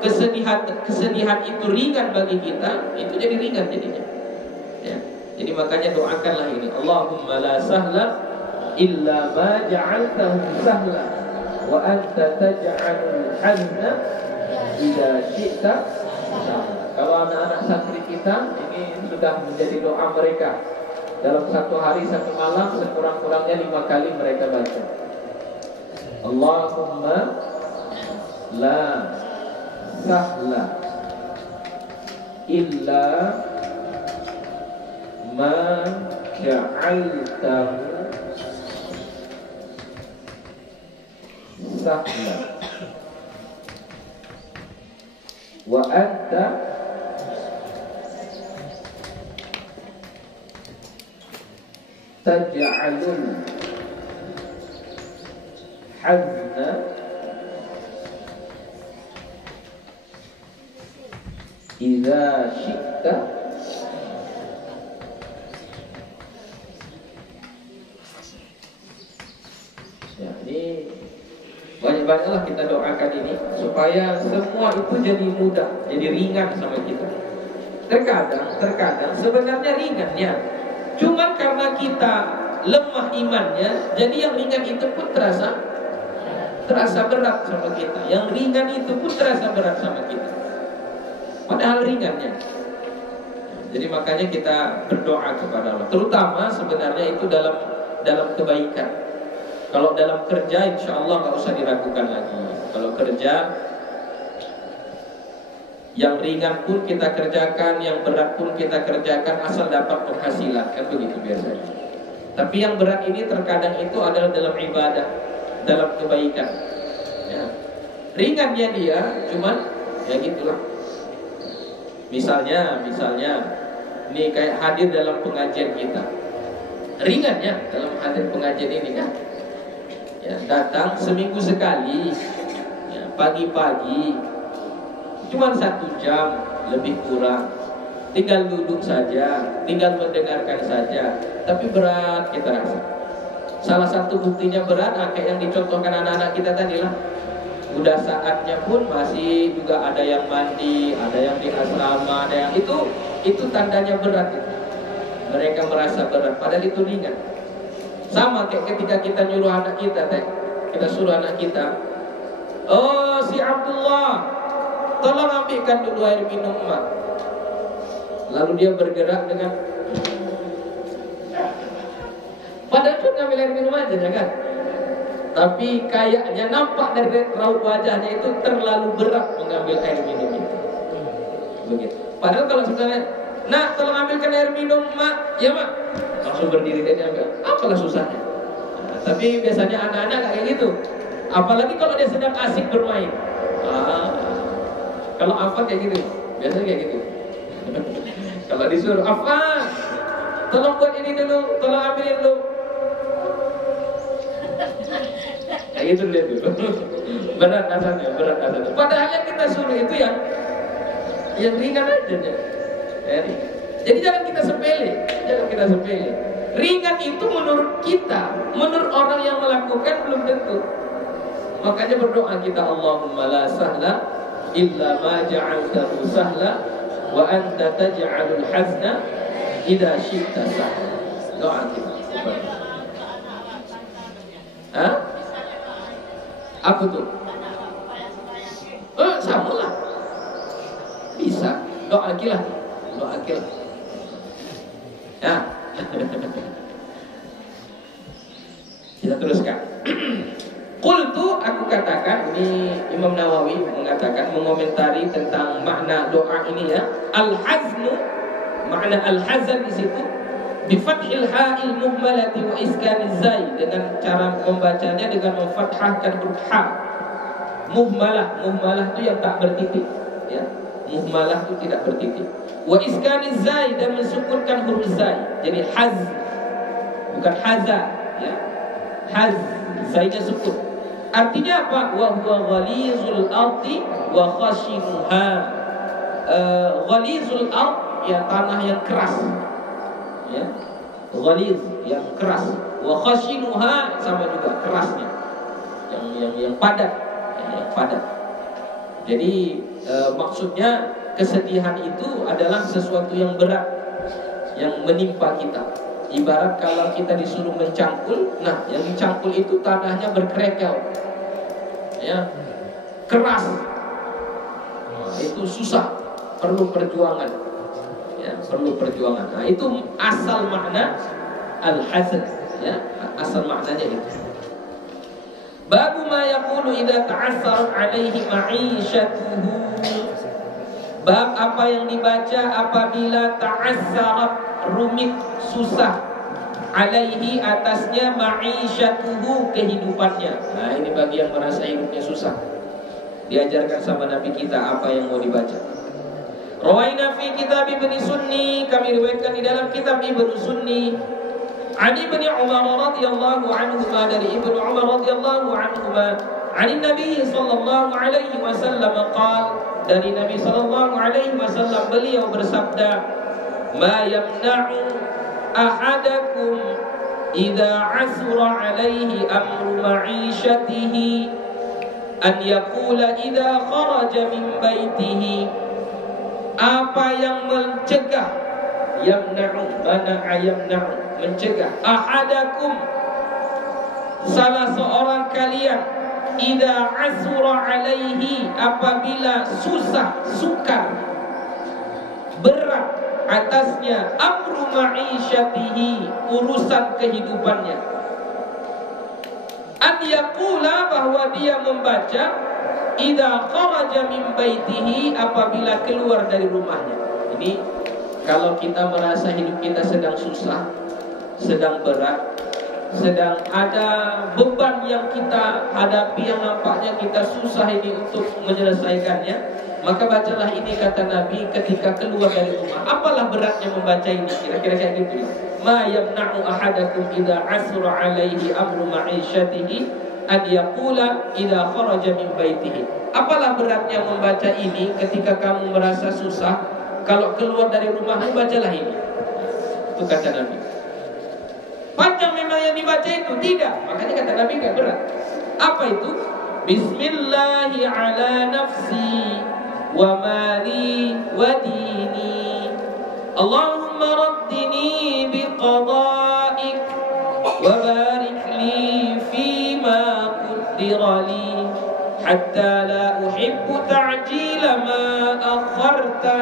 kesedihan itu ringan bagi kita, itu jadi ringan jadinya. Ya. Jadi makanya doakanlah ini, Allahumma la sahla illa ma ja'altahu sahla wa anta taj'alul hazna idza syi'ta. Kalau anak-anak santri kita ini sudah menjadi doa mereka. Dalam 1 hari 1 malam sekurang-kurangnya 5 kali mereka baca, Allahumma la sahla illa ma ja'altahu sahla wa anta taj'alul hazna idza syi'ta ya. Ini banyak-banyaklah kita doakan ini supaya semua itu jadi mudah, jadi ringan sama kita. Terkadang sebenarnya ringannya, cuman karena kita lemah imannya, jadi yang ringan itu pun terasa berat sama kita. Yang ringan itu pun terasa berat sama kita, padahal ringannya. Jadi makanya kita berdoa kepada Allah, terutama sebenarnya itu dalam kebaikan. Kalau dalam kerja, insya Allah nggak usah diragukan lagi. Kalau kerja, yang ringan pun kita kerjakan, yang berat pun kita kerjakan, asal dapat penghasilan, kan begitu biasanya. Tapi yang berat ini terkadang itu adalah dalam ibadah, dalam kebaikan. Ya. Ringannya dia, cuman ya gitulah. Misalnya, ini kayak hadir dalam pengajian kita. Ringannya dalam hadir pengajian ini kan. Ya, datang seminggu sekali, ya, pagi-pagi, cuma 1 jam lebih kurang, tinggal duduk saja, tinggal mendengarkan saja, tapi berat kita rasa. Salah satu buktinya berat, kayak yang dicontohkan anak-anak kita tadi lah. Udah saatnya pun masih juga ada yang mandi, ada yang di asrama, ada yang itu tandanya berat. Mereka merasa berat, padahal itu ringan. Sama kayak ketika kita nyuruh anak kita, kita suruh anak kita, oh si Abdullah, tolong ambilkan dulu air minum mak. Lalu dia bergerak dengan, padahal cuma ngambil air minum aja ya kan. Tapi kayaknya nampak dari raut wajahnya itu terlalu berat mengambil air minum itu. Begitu. Padahal kalau sebenarnya, nak tolong ambilkan air minum mak, ya mak. Langsung berdiri dan diambil. Apalah susahnya. Nah, tapi biasanya anak-anak kayak gitu. Apalagi kalau dia sedang asik bermain. Kalau Afan kayak gitu, biasanya kayak gitu. Kalau disuruh, Afan, tolong buat ini dulu, tolong ambilin dulu. Kayak gitu lihat dulu. Berat rasanya. Padahal yang kita suruh itu yang ringan aja ya. Jadi jangan kita sepele. Ringan itu menurut kita, menurut orang yang melakukan belum tentu. Makanya berdoa kita, Allahumma la sahla illa ma ja'altahu sahla wa anta taj'alul hazna idza syi'ta sahla. Doa kita. Apa tuh? Sama lah. Bisa. Doa kita. Ya. Kita teruskan. Qultu, aku katakan, ini Imam Nawawi mengatakan, mengomentari tentang makna doa ini ya. Al-haznu, makna al-hazan di situ bi fathil ha'il muhmalati wa iskaniz zai, dengan cara membacanya dengan memfathahkan huruf ha. Muhmalah itu yang tak bertitik ya. Muhmalah itu tidak bertitik. Wa iskaniz zai, dan mensukunkan huruf zai. Jadi haz, bukan haza ya. Haz, zainya sukun. Artinya apa? Wa huwa ghalizul ardi wa khashinuha. Ghalizul ard ya, tanah yang keras. Ya. Ghaliz yang keras. Wa khashinuha sama juga kerasnya. Yang padat, yang padat. Jadi maksudnya kesedihan itu adalah sesuatu yang berat yang menimpa kita. Ibarat kalau kita disuruh mencangkul, nah yang dicangkul itu tanahnya berkerekel, ya, keras, itu susah, perlu perjuangan, ya, perlu perjuangan. Nah itu asal makna al-hazan, ya, asal maknanya itu. Babu ma yaqulu idza ta'assarat alaihi ma'isyatuhu. Bab apa yang dibaca apabila ta'assarat, rumit, susah, alaihi atasnya ma'isyatuhu kehidupannya. Nah, ini bagi yang merasa hidupnya susah. Diajarkan sama Nabi kita apa yang mau dibaca. Rawaina fi kitab Ibnu Sunni, kami riwayatkan di dalam kitab Ibnu Sunni. Ali bin Umar radhiyallahu anhuma, dari Ibnu Umar radhiyallahu anhuma, dari Nabi sallallahu alaihi wasallam qala, dari Nabi sallallahu alaihi wasallam beliau bersabda, ma yamna'u ahadakum idza asra alaihi amru ma'isyatihi an yaqula idza kharaja min baitihi. Apa yang mencegah, yamna'u, mana'a yamna'u, mencegah, ahadakum, salah seorang kalian, idza asra alaihi, apabila susah, sukar, berat atasnya, amru ma'isyatihi, urusan kehidupannya, an yaqula, bahwa dia membaca, idza kharaja min baitihi, apabila keluar dari rumahnya. Ini kalau kita merasa hidup kita sedang susah, sedang berat, sedang ada beban yang kita hadapi yang nampaknya kita susah ini untuk menyelesaikannya, maka bacalah ini, kata Nabi, ketika keluar dari rumah. Apalah beratnya membaca ini? Kira-kira kayak gitu. Ma yamna'u ahadakum idza asra alaihi amru ma'isyatihi an yaqula idza kharaja min baitihi. Apalah beratnya membaca ini ketika kamu merasa susah, kalau keluar dari rumahmu, bacalah ini. Itu kata Nabi. Panjang memang yang dibaca itu? Tidak. Makanya kata Nabi enggak berat. Apa itu? Bismillahi ala nafsi wa mali wa dini, Allahumma raddini biqada'ik wa barik li fima qaddara li hatta la uhibbu ta'jila ma akharta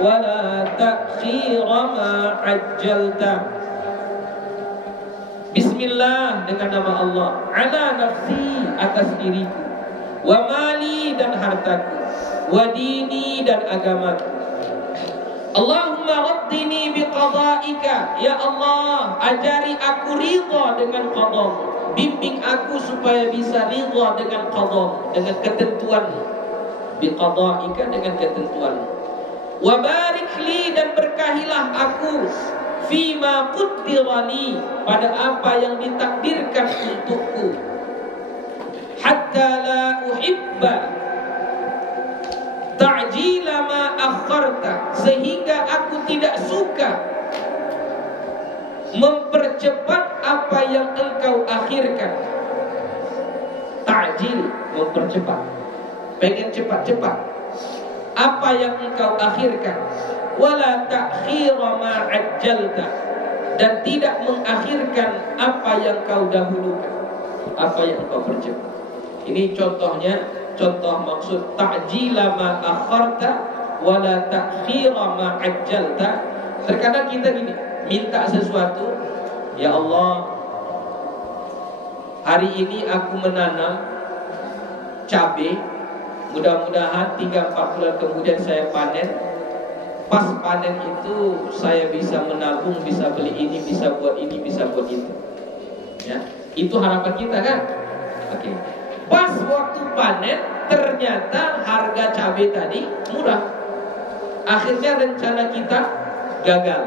wa la ta'khira ma ajjalta. Bismillah, dengan nama Allah, ala nafsi, atas diriku, wa mali, dan hartaku, wa dini, dan agamaku. Allahumma raddini biqada'ika, ya Allah, ajari aku ridha dengan qadamu, bimbing aku supaya bisa ridha dengan qadamu, dengan ketentuanmu, biqada'ika, dengan ketentuanmu, wa barik li, dan berkahilah aku, fima qaddara li, pada apa yang ditakdirkan untukku, hatta la uhibba ta'jila ma akharta, sehingga aku tidak suka mempercepat apa yang engkau akhirkan. Ta'jil, mempercepat, pengen cepat-cepat apa yang engkau akhirkan. Wala ta'khira ma ajjalta, dan tidak mengakhirkan apa yang kau dahulukan, apa yang kau percepat. Ini contohnya, contoh maksud ta'jila ma akharta wala ta'khira ma ajjalta. Terkadang kita gini, minta sesuatu, ya Allah, hari ini aku menanam cabai, mudah-mudahan 3-4 bulan kemudian saya panen. Pas panen itu saya bisa menabung, bisa beli ini, bisa buat ini, bisa buat itu. Ya, itu harapan kita kan? Oke. Pas waktu panen ternyata harga cabai tadi murah. Akhirnya rencana kita gagal.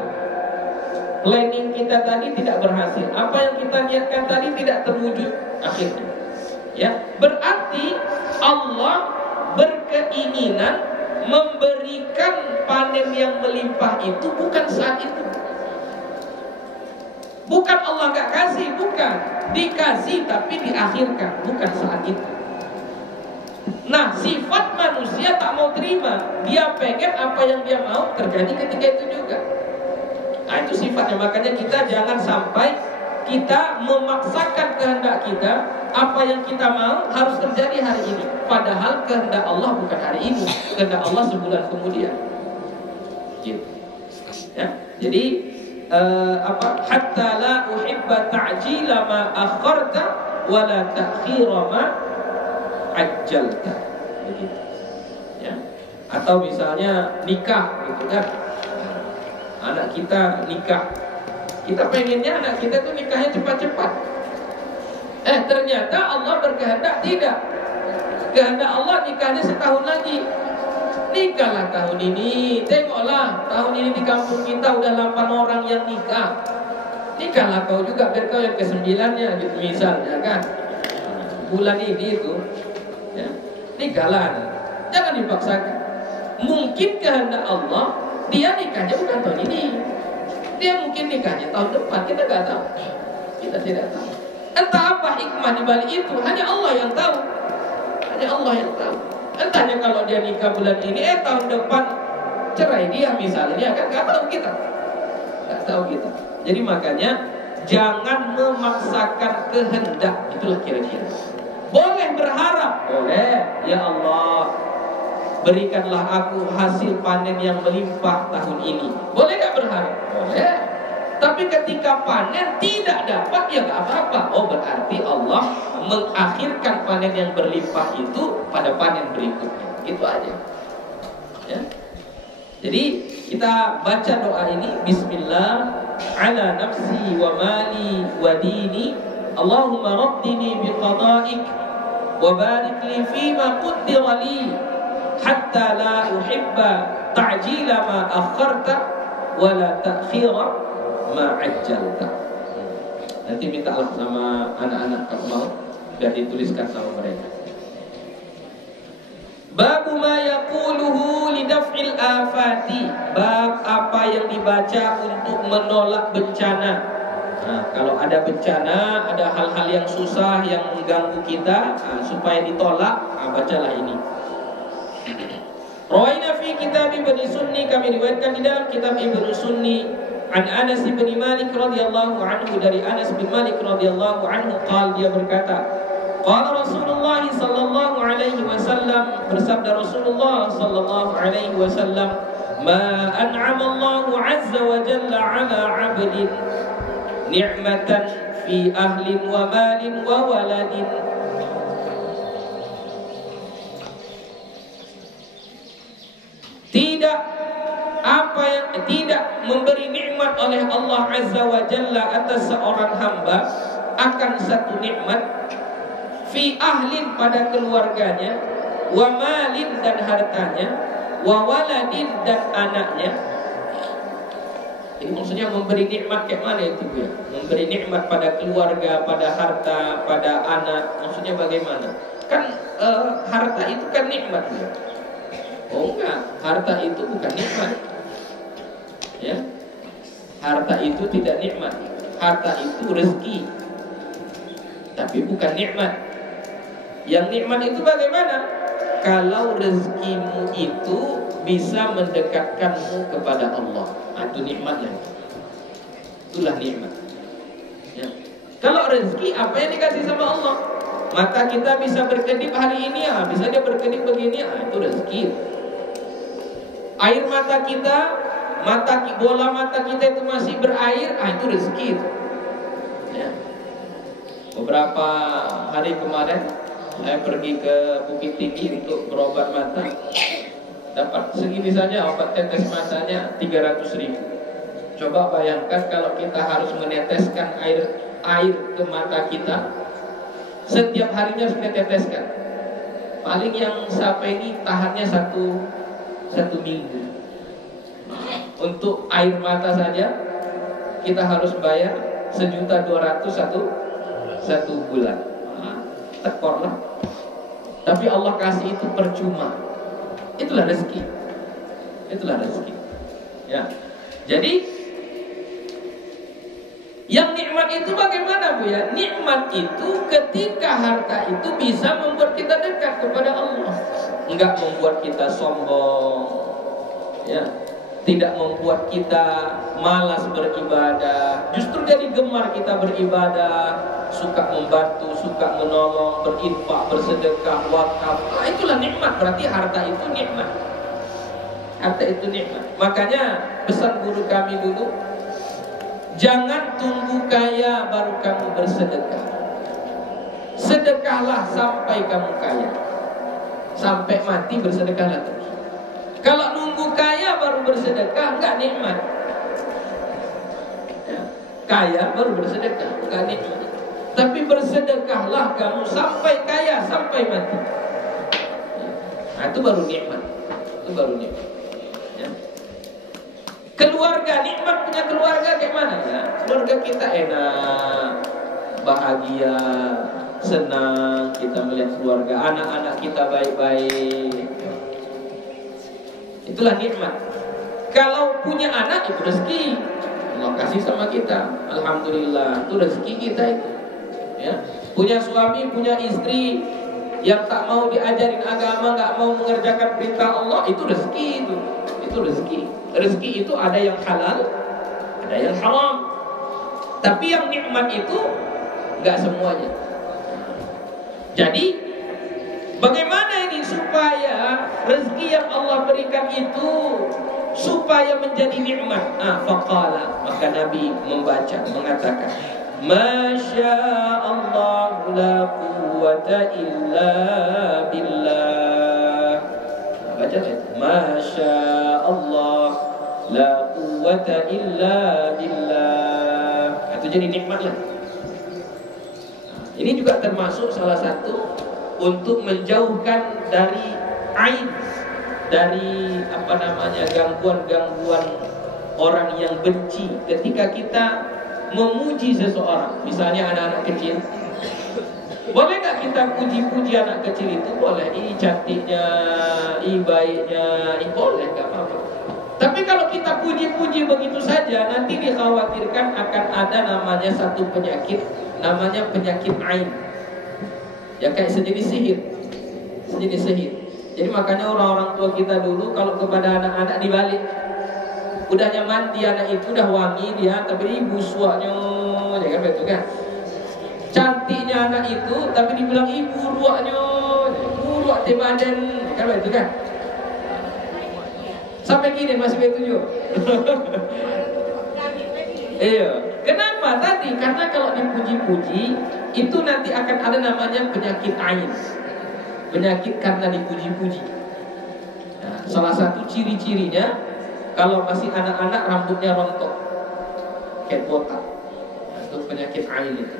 Planning kita tadi tidak berhasil. Apa yang kita niatkan tadi tidak terwujud akhirnya. Ya, berarti Allah berkeinginan memberikan panen yang melimpah itu bukan saat itu. Bukan Allah gak kasih, bukan. Dikasih tapi diakhirkan, bukan saat itu. Nah, sifat manusia tak mau terima. Dia pengen apa yang dia mau terjadi ketika itu juga. Nah, itu sifatnya. Makanya kita jangan sampai kita memaksakan kehendak kita, apa yang kita mau harus terjadi hari ini, padahal kehendak Allah bukan hari ini, kehendak Allah sebulan kemudian. Gitu. Ya, jadi hatta la uhibba ta'jila ma akharta wa la ta'khira ma ajjalta. Begitu. Ya. Atau misalnya nikah gitu kan. Anak kita nikah, Kita pengennya anak kita tuh nikahnya cepat-cepat. Ternyata Allah berkehendak tidak. Kehendak Allah nikahnya setahun lagi. Nikahlah tahun ini. Tengoklah, tahun ini di kampung kita udah 8 orang yang nikah. Nikahlah kau juga, biar kau yang ke-9-nya gitu misalnya kan. Bulan ini itu ya, nikahlah. Jangan dipaksakan. Mungkin kehendak Allah, dia nikahnya bukan tahun ini. Dia mungkin nikahnya tahun depan, kita nggak tahu. Kita tidak tahu. Entah apa hikmah di balik itu, hanya Allah yang tahu. Hanya Allah yang tahu. Entahnya kalau dia nikah bulan ini, tahun depan cerai dia misalnya, kan nggak tahu kita. Nggak tahu kita. Jadi makanya jangan memaksakan kehendak, itulah kira-kira. Boleh berharap, boleh. Ya Allah, berikanlah aku hasil panen yang melimpah tahun ini. Boleh nggak berharap? Boleh. Tapi ketika panen tidak dapat, ya nggak apa-apa. Oh, berarti Allah mengakhirkan panen yang berlimpah itu pada panen berikutnya. Gitu aja. Ya. Jadi kita baca doa ini. Bismillah ala nafsi wa mali wa dini. Allahumma raddini biqada'ik wa barik li fima qaddara li hatta la uhibba ta'jila ma akharta wa la ta'khira ma'ajjalta. Nanti mintalah sama anak-anak kalau mau, biar dituliskan sama mereka. Bab ma yaquluhu lidaf'il afati. Bab apa yang dibaca untuk menolak bencana. Nah, kalau ada bencana, ada hal-hal yang susah yang mengganggu kita, supaya ditolak, bacalah ini. Rawaina fi kitab Ibnu Sunni, kami riwayatkan di dalam kitab Ibnu Sunni an Anas bin Malik radhiyallahu anhu, dari Anas bin Malik radhiyallahu anhu qala, dia berkata, qala Rasulullah sallallahu alaihi wasallam, bersabda Rasulullah sallallahu alaihi wasallam, ma an'ama Allahu azza wa jalla ala 'abdin ni'matan fi ahlin wa malin wa waladin tidak memberi nikmat oleh Allah Azza wa Jalla atas seorang hamba akan satu nikmat fi ahlin pada keluarganya, wa malin dan hartanya, wa waladin dan anaknya. Ini maksudnya memberi nikmat kayak mana itu ya? Memberi nikmat pada keluarga, pada harta, pada anak. Maksudnya bagaimana? Kan harta itu kan nikmat ya? Oh enggak, harta itu bukan nikmat. Ya, harta itu tidak nikmat. Harta itu rezeki, tapi bukan nikmat. Yang nikmat itu bagaimana? Kalau rezekimu itu bisa mendekatkanmu kepada Allah, itu nikmatnya. Itulah nikmat. Ya. Kalau rezeki apa yang dikasih sama Allah? Mata kita bisa berkedip hari ini, bisa dia berkedip begini, itu rezeki. Air mata kita, bola mata kita itu masih berair, itu rezeki. Ya. Beberapa hari kemarin saya pergi ke Bukit Tinggi untuk berobat mata. Dapat segini saja obat tetes matanya 300.000. Coba bayangkan kalau kita harus meneteskan air ke mata kita, setiap harinya harus kita teteskan. Paling yang sampai ini tahannya satu minggu. Untuk air mata saja kita harus bayar 1.200.000 satu bulan. Tekor lah. Tapi Allah kasih itu percuma. Itulah rezeki. Itulah rezeki. Ya. Jadi yang nikmat itu bagaimana Bu ya? Nikmat itu ketika harta itu bisa membuat kita dekat kepada Allah, enggak membuat kita sombong. Ya. Tidak membuat kita malas beribadah, justru jadi gemar kita beribadah, suka membantu, suka menolong, berinfak, bersedekah, wakaf. Itulah nikmat, berarti harta itu nikmat. Harta itu nikmat. Makanya pesan guru kami dulu, jangan tunggu kaya baru kamu bersedekah. Sedekahlah sampai kamu kaya. Sampai mati bersedekahlah terus. Kalau nunggu kaya baru bersedekah, enggak nikmat. Ya. kaya baru bersedekah, bukan nikmat. Tapi bersedekahlah kamu sampai kaya, sampai mati. Nah, itu baru nikmat. Itu baru nikmat. Ya. Keluarga, nikmat punya keluarga kayak mana ya? Keluarga kita enak, bahagia, senang kita melihat keluarga, anak-anak kita baik-baik. Itulah nikmat. Kalau punya anak itu rezeki. Allah kasih sama kita. Alhamdulillah, itu rezeki kita itu. Ya. Punya suami, punya istri yang tak mau diajarin agama, nggak mau mengerjakan perintah Allah, itu rezeki itu. Itu rezeki. Rezeki itu ada yang halal, ada yang haram. Tapi yang nikmat itu nggak semuanya. Jadi bagaimana ini supaya rezeki yang Allah berikan itu supaya menjadi nikmat? Faqala, maka Nabi mengatakan, Masya Allah la quwwata illa billah. Baca itu. Masya Allah la quwwata illa billah. Itu jadi nikmat lah. Ini juga termasuk salah satu untuk menjauhkan dari aib, dari gangguan-gangguan orang yang benci ketika kita memuji seseorang. Misalnya anak-anak kecil, boleh gak kita puji-puji anak kecil itu? Boleh. Ih cantiknya, ih baiknya, ih boleh, gak apa-apa. Tapi kalau kita puji-puji begitu saja, nanti dikhawatirkan akan ada namanya satu penyakit, namanya penyakit ain. Ya kayak sejenis sihir. Sejenis sihir. Jadi makanya orang-orang tua kita dulu kalau kepada anak-anak dibalik, udahnya mandi anak itu, udah wangi dia, tapi ibu suaknya, ya kan betul kan? Cantiknya anak itu, tapi dibilang ibu ruaknya, ruak tebadan, ya kan betul kan? Sampai kini masih betul juga. Iya. Kenapa tadi? Karena kalau dipuji-puji itu nanti akan ada namanya penyakit ain. Penyakit karena dipuji-puji. Nah, salah satu ciri-cirinya kalau masih anak-anak rambutnya rontok, kayak botak. Nah, itu penyakit ain itu.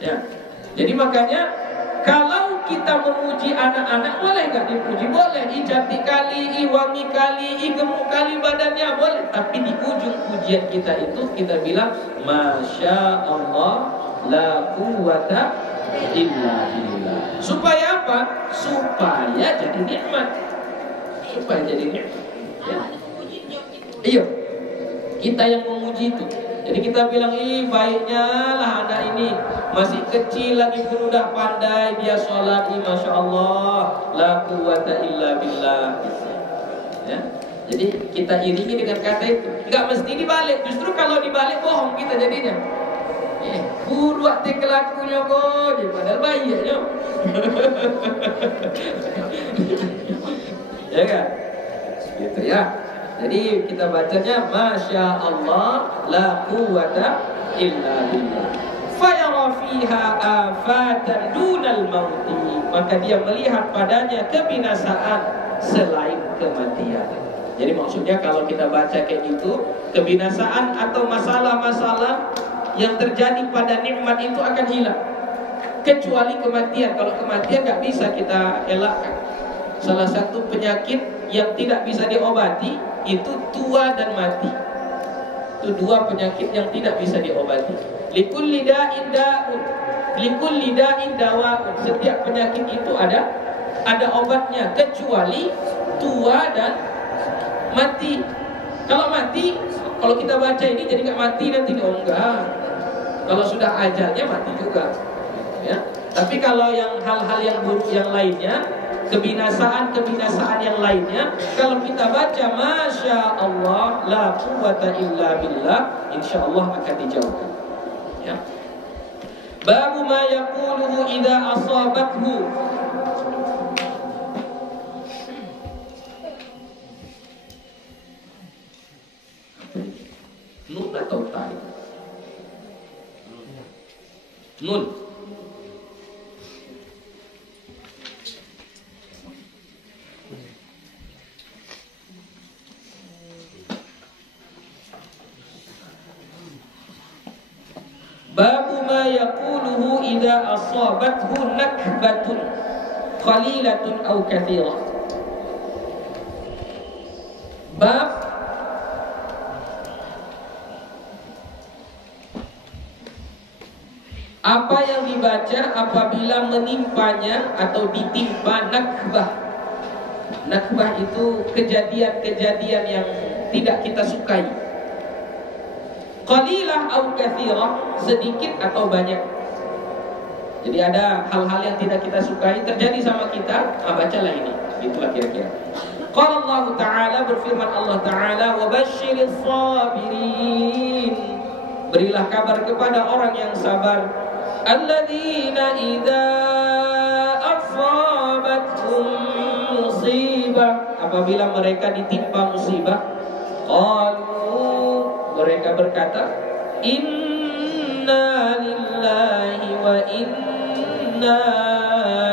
Ya. Jadi makanya kalau kita memuji anak-anak, boleh nggak dipuji? Boleh. I cantik kali, i wangi kali, i gemuk kali badannya, boleh. Tapi di ujung pujian kita itu kita bilang Masya Allah la quwwata illa billah. Supaya apa? Supaya jadi nikmat. Supaya jadi nikmat. Ya. Iya. Kita yang memuji itu. Jadi kita bilang, ih baiknya lah anak ini, masih kecil lagi pun udah pandai dia sholat, Masya Allah la quwwata illa billah. Ya. Jadi kita iringi dengan kata itu. Enggak mesti dibalik. Justru kalau dibalik bohong kita jadinya. Buruak te kelakunya kok, padahal bayi ya. Ya kan? Gitu ya. Jadi kita bacanya Masya Allah la quwwata illa billah. Fayara fiha afatan dunal mauti. Maka dia melihat padanya kebinasaan selain kematian. Jadi maksudnya kalau kita baca kayak gitu, kebinasaan atau masalah-masalah yang terjadi pada nikmat itu akan hilang, kecuali kematian. Kalau kematian nggak bisa kita elakkan. Salah satu penyakit yang tidak bisa diobati itu tua dan mati. Itu dua penyakit yang tidak bisa diobati. Likulli da'in da'un, likulli da'in dawa'un. Setiap penyakit itu ada obatnya, kecuali tua dan mati. Kalau mati, kalau kita baca ini jadi nggak mati nanti, oh enggak. Kalau sudah ajalnya mati juga. Ya. Tapi kalau yang hal-hal yang buruk yang lainnya, kebinasaan yang lainnya, kalau kita baca Masya Allah la quwwata illa billah, insya Allah akan dijauhkan. Ya. Babu ma yaquluhu idza asabathu. Nun atau ta? Nun. idza asabathu nakbatun qalilatun aw katsirah. Bab apa yang dibaca apabila menimpanya atau ditimpa nakbah. Nakbah itu kejadian-kejadian yang tidak kita sukai. Qalilah au katsirah, sedikit atau banyak. Jadi ada hal-hal yang tidak kita sukai terjadi sama kita, bacalah ini. Itulah kira-kira. Qala Allah Ta'ala, berfirman Allah Ta'ala, wa basyyiris sabirin. Berilah kabar kepada orang yang sabar. Alladzina idza asabathum musibah, apabila mereka ditimpa musibah, qalu, mereka berkata, inna lillahi wa inna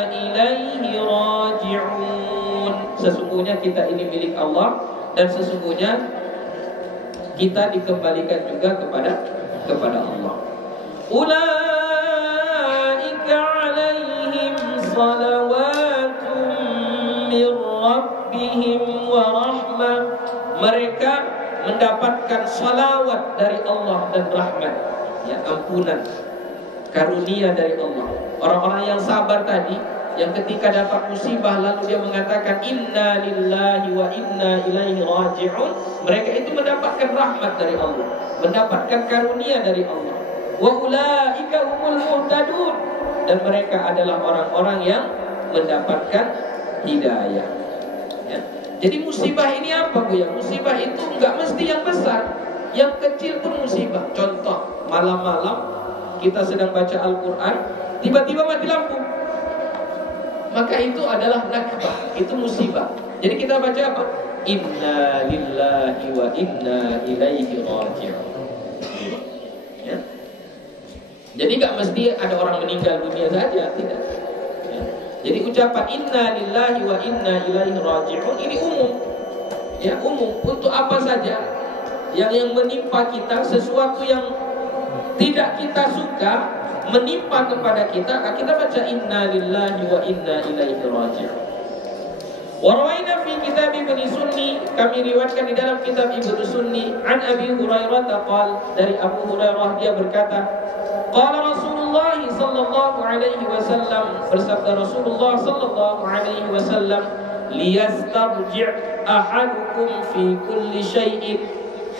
ilaihi raji'un. Sesungguhnya kita ini milik Allah dan sesungguhnya kita dikembalikan juga kepada Allah. Ulaika 'alaihim salawatun min rabbihim wa rahmah. Mereka mendapatkan salawat dari Allah dan rahmat, ya, ampunan, karunia dari Allah. Orang-orang yang sabar tadi, yang ketika dapat musibah lalu dia mengatakan inna lillahi wa inna ilaihi raji'un, mereka itu mendapatkan rahmat dari Allah, mendapatkan karunia dari Allah. Wa ulaika humul muhtadun, dan mereka adalah orang-orang yang mendapatkan hidayah, ya. Jadi musibah ini apa, Bu? Ya, musibah itu enggak mesti yang besar, yang kecil pun musibah. Contoh, malam-malam kita sedang baca Al-Quran, tiba-tiba mati lampu, maka itu adalah nakbah, itu musibah. Jadi kita baca apa? Inna lillahi wa inna ilaihi raji'un, ya. Jadi enggak mesti ada orang meninggal dunia saja, tidak. Jadi ucapan inna lillahi wa inna ilaihi raji'un ini umum, ya, umum untuk apa saja yang menimpa kita, sesuatu yang tidak kita suka menimpa kepada kita, kita baca inna lillahi wa inna ilaihi raji'un. Wa rawaina fi kitab Ibnu Sunni, kami riwayatkan di dalam kitab Ibnu Sunni, an Abi Hurairah qala, dari Abu Hurairah dia berkata, qala Rasulullah sallallahu alaihi wasallam, bersabda Rasulullah sallallahu alaihi wasallam, liyastarji' ahadukum fi kulli syai'in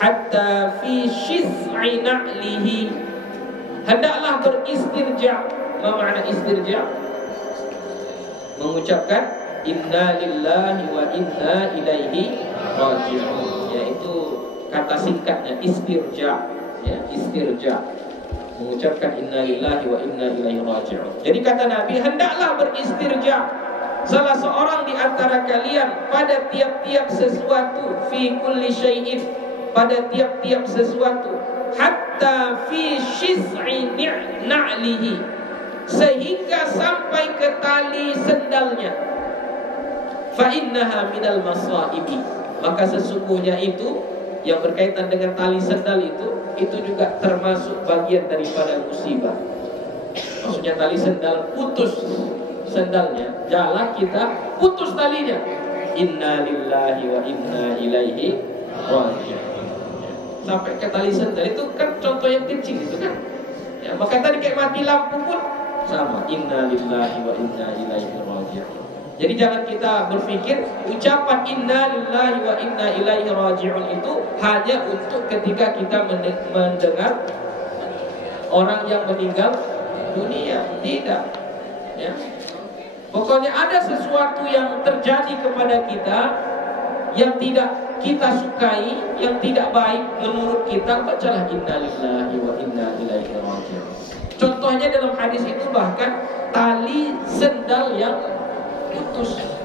hatta fi shis'i na'lihi. Hendaklah beristirja'. Apa makna istirja'? Mengucapkan inna lillahi wa inna ilaihi raji'un, yaitu kata singkatnya istirja', ya, istirja', mengucapkan inna lillahi wa inna ilaihi raji'un. Jadi kata Nabi, hendaklah beristirja' salah seorang di antara kalian pada tiap-tiap sesuatu, fi kulli syai'in, pada tiap-tiap sesuatu, hatta fi shis'i na'lihi, sehingga sampai ke tali sendalnya. Fa innaha minal masaibi, maka sesungguhnya itu yang berkaitan dengan tali sendal itu juga termasuk bagian daripada musibah. Maksudnya tali sendal putus, sendalnya jalan kita putus talinya, inna lillahi wa inna ilaihi raji'un. Sampai ke tali sendal itu kan contoh yang kecil itu kan, ya, maka tadi kayak mati lampu pun sama, inna lillahi wa inna ilaihi raji'un. Jadi jangan kita berpikir ucapan inna lillahi wa inna ilaihi raji'un itu hanya untuk ketika kita mendengar orang yang meninggal dunia. Tidak, ya. Pokoknya ada sesuatu yang terjadi kepada kita yang tidak kita sukai, yang tidak baik menurut kita, bacalah inna lillahi wa inna ilaihi raji'un. Contohnya dalam hadis itu bahkan tali sendal yang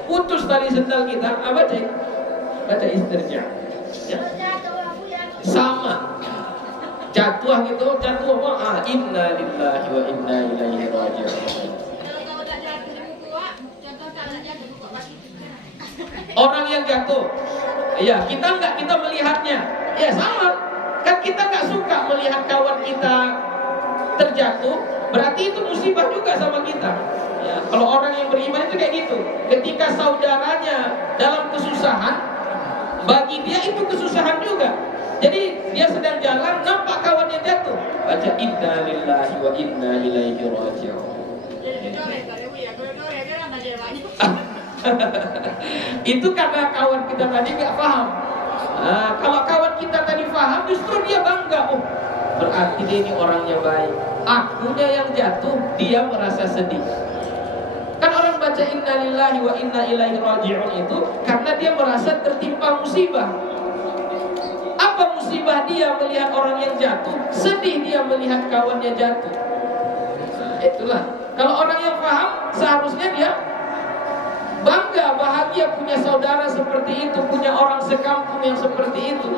putus tali sendal kita, baca istirja', ya. Sama jatuh gitu, inna lillahi wa inna ilaihi raji'un. Orang yang jatuh, ya, kita melihatnya, ya sama kan, kita nggak suka melihat kawan kita terjatuh, berarti itu musibah juga sama kita. Ya, kalau orang yang beriman itu kayak gitu. Ketika saudaranya dalam kesusahan, bagi dia itu kesusahan juga. Jadi dia sedang jalan, nampak kawannya jatuh, baca inna lillahi wa inna ilaihi raji'un. Itu karena kawan kita tadi nggak paham. Nah, kalau kawan kita tadi paham, justru dia bangga. Oh, berarti dia ini orangnya baik. Akunya yang jatuh, dia merasa sedih. Kan orang baca inna lillahi wa inna ilaihi raji'un itu karena dia merasa tertimpa musibah. Apa musibah dia melihat orang yang jatuh? Sedih dia melihat kawannya jatuh. Nah, itulah. Kalau orang yang paham, seharusnya dia bangga, bahagia punya saudara seperti itu, punya orang sekampung yang seperti itu.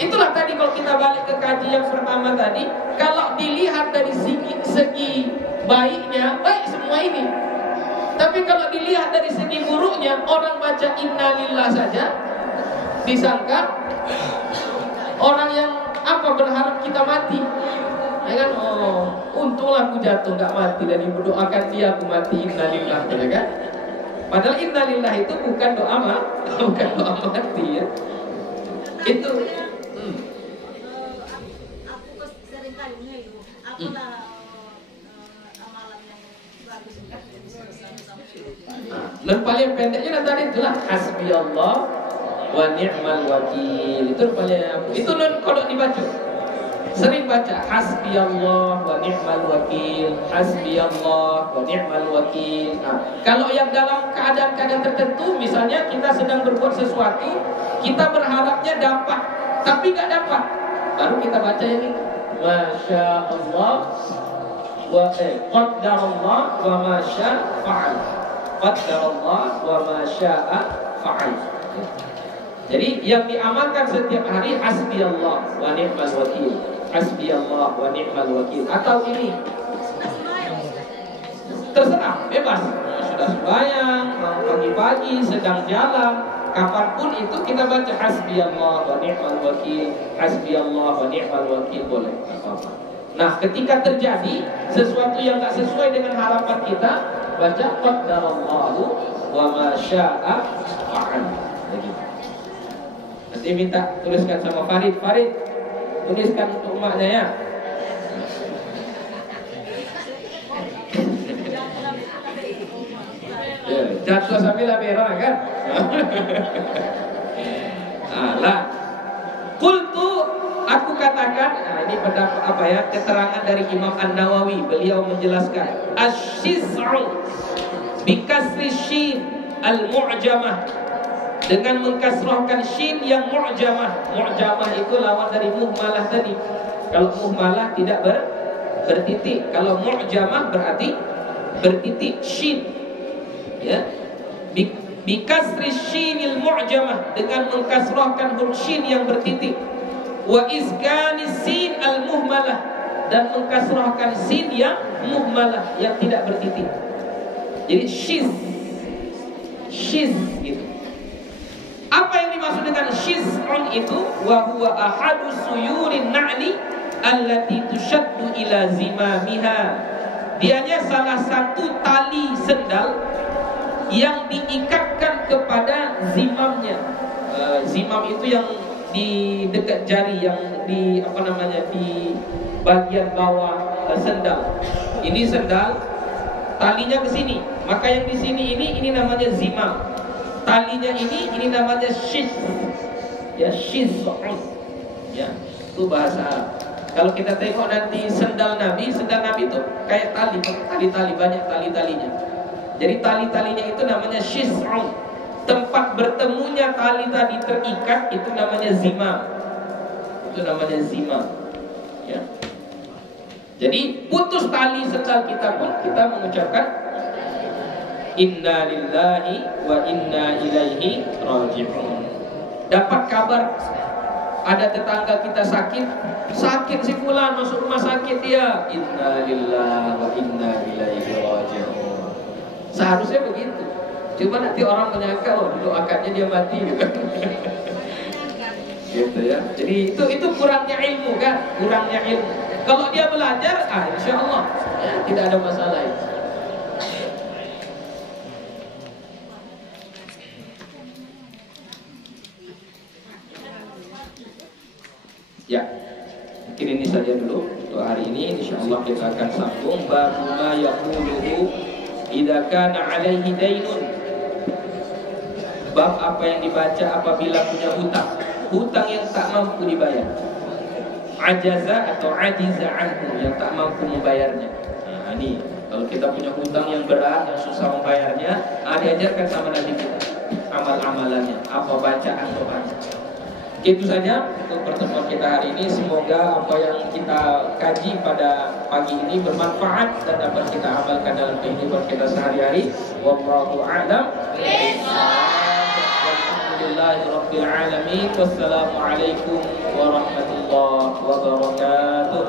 Itulah tadi kalau kita balik ke kaji yang pertama tadi, kalau dilihat dari segi baiknya, baik semua ini. Tapi kalau dilihat dari segi buruknya, orang baca innalillah saja disangka orang yang berharap kita mati. Ya kan? Oh, untunglah aku jatuh nggak mati, dan berdoakan dia aku mati innalillah, ya kan? Padahal innalillah itu bukan doa bukan doa mati ya. Itu aku sering kali ngeluh, apalah amalan yang bagus dan paling pendeknya tadi itulah hasbiyallah wa ni'mal wakil. Itu paling itu kalau dibaca sering baca hasbiyallah wa ni'mal wakil, hasbiyallah wa ni'mal wakil. Nah, kalau yang dalam keadaan-keadaan tertentu, misalnya kita sedang berbuat sesuatu, kita berharapnya dapat, tapi nggak dapat, baru kita baca ini masya Allah wa qaddarallah wa ma syaa fa'al, qaddarallah wa ma syaa fa'al. Jadi yang diamalkan setiap hari hasbiyallah wa ni'mal wakil, hasbiyallah wa ni'mal wakil. Atau ini terserah, bebas. Sudah sembahyang, pagi-pagi, sedang jalan, kapanpun itu kita baca hasbiyallah wa ni'mal wakil, hasbiyallah wa ni'mal wakil, boleh. Nah, ketika terjadi sesuatu yang tak sesuai dengan harapan kita, baca qaddarallahu wa ma syaa fa'al. Begitu. Nanti minta tuliskan sama Farid, tuliskan untuk emaknya ya. Jatuh sambil berak kan? Alah. Qultu, aku katakan, nah ini pendapat keterangan dari Imam An-Nawawi. Beliau menjelaskan asy-syis'u bi kasri shin al-mu'jamah, dengan mengkasrahkan shin yang mu'jamah. Mu'jamah itu lawan dari muhmalah tadi. Kalau muhmalah tidak bertitik, kalau mu'jamah berarti bertitik shin. Ya. Bi kasri shinil mu'jamah, dengan mengkasrahkan huruf shin yang bertitik. Wa iskanis sin al muhmalah, dan mengkasrahkan sin yang muhmalah, yang tidak bertitik. Jadi shiz gitu. Apa yang dimaksud dengan shiz'un itu? Wa huwa ahadu suyurin na'li allati tushaddu ila zimamiha. Dianya salah satu tali sendal yang diikatkan kepada zimamnya. Zimam itu yang di dekat jari, yang di di bagian bawah sendal. Ini sendal, talinya ke sini. Maka yang di sini ini namanya zimam. Talinya ini namanya shiz. Ya, shiz'un. Ya, itu bahasa Arab. Kalau kita tengok nanti sendal Nabi itu kayak tali-tali, banyak tali-talinya. Jadi tali-talinya itu namanya shiz'un. Tempat bertemunya tali tadi terikat itu namanya zimam. Itu namanya zimam. Ya. Jadi putus tali sendal kita pun kita mengucapkan inna lillahi wa inna ilaihi raji'un. Dapat kabar ada tetangga kita sakit si fulan, masuk rumah sakit dia, inna lillahi wa inna ilaihi raji'un. Seharusnya begitu. Cuma nanti orang menyangka doakannya dia mati gitu. Gitu ya. Jadi itu kurangnya ilmu kan, kurangnya ilmu. Kalau dia belajar, insya Allah ya, tidak ada masalah itu. Ya, mungkin ini saja dulu untuk hari ini. Insyaallah kita akan sambung bab ma yaquluhu idza kana 'alaihi dainun. Bab apa yang dibaca apabila punya hutang yang tak mampu dibayar. Ajaza atau ajiza anhu, yang tak mampu membayarnya. Nah, ini kalau kita punya hutang yang berat, yang susah membayarnya, diajarkan sama Nabi kita amal-amalannya, apa bacaan doa. Itu saja untuk pertemuan kita hari ini. Semoga apa yang kita kaji pada pagi ini bermanfaat dan dapat kita amalkan dalam kehidupan kita sehari-hari. Wallahu a'lam. Alhamdulillahirabbil alamin. Wassalamualaikum warahmatullahi wabarakatuh.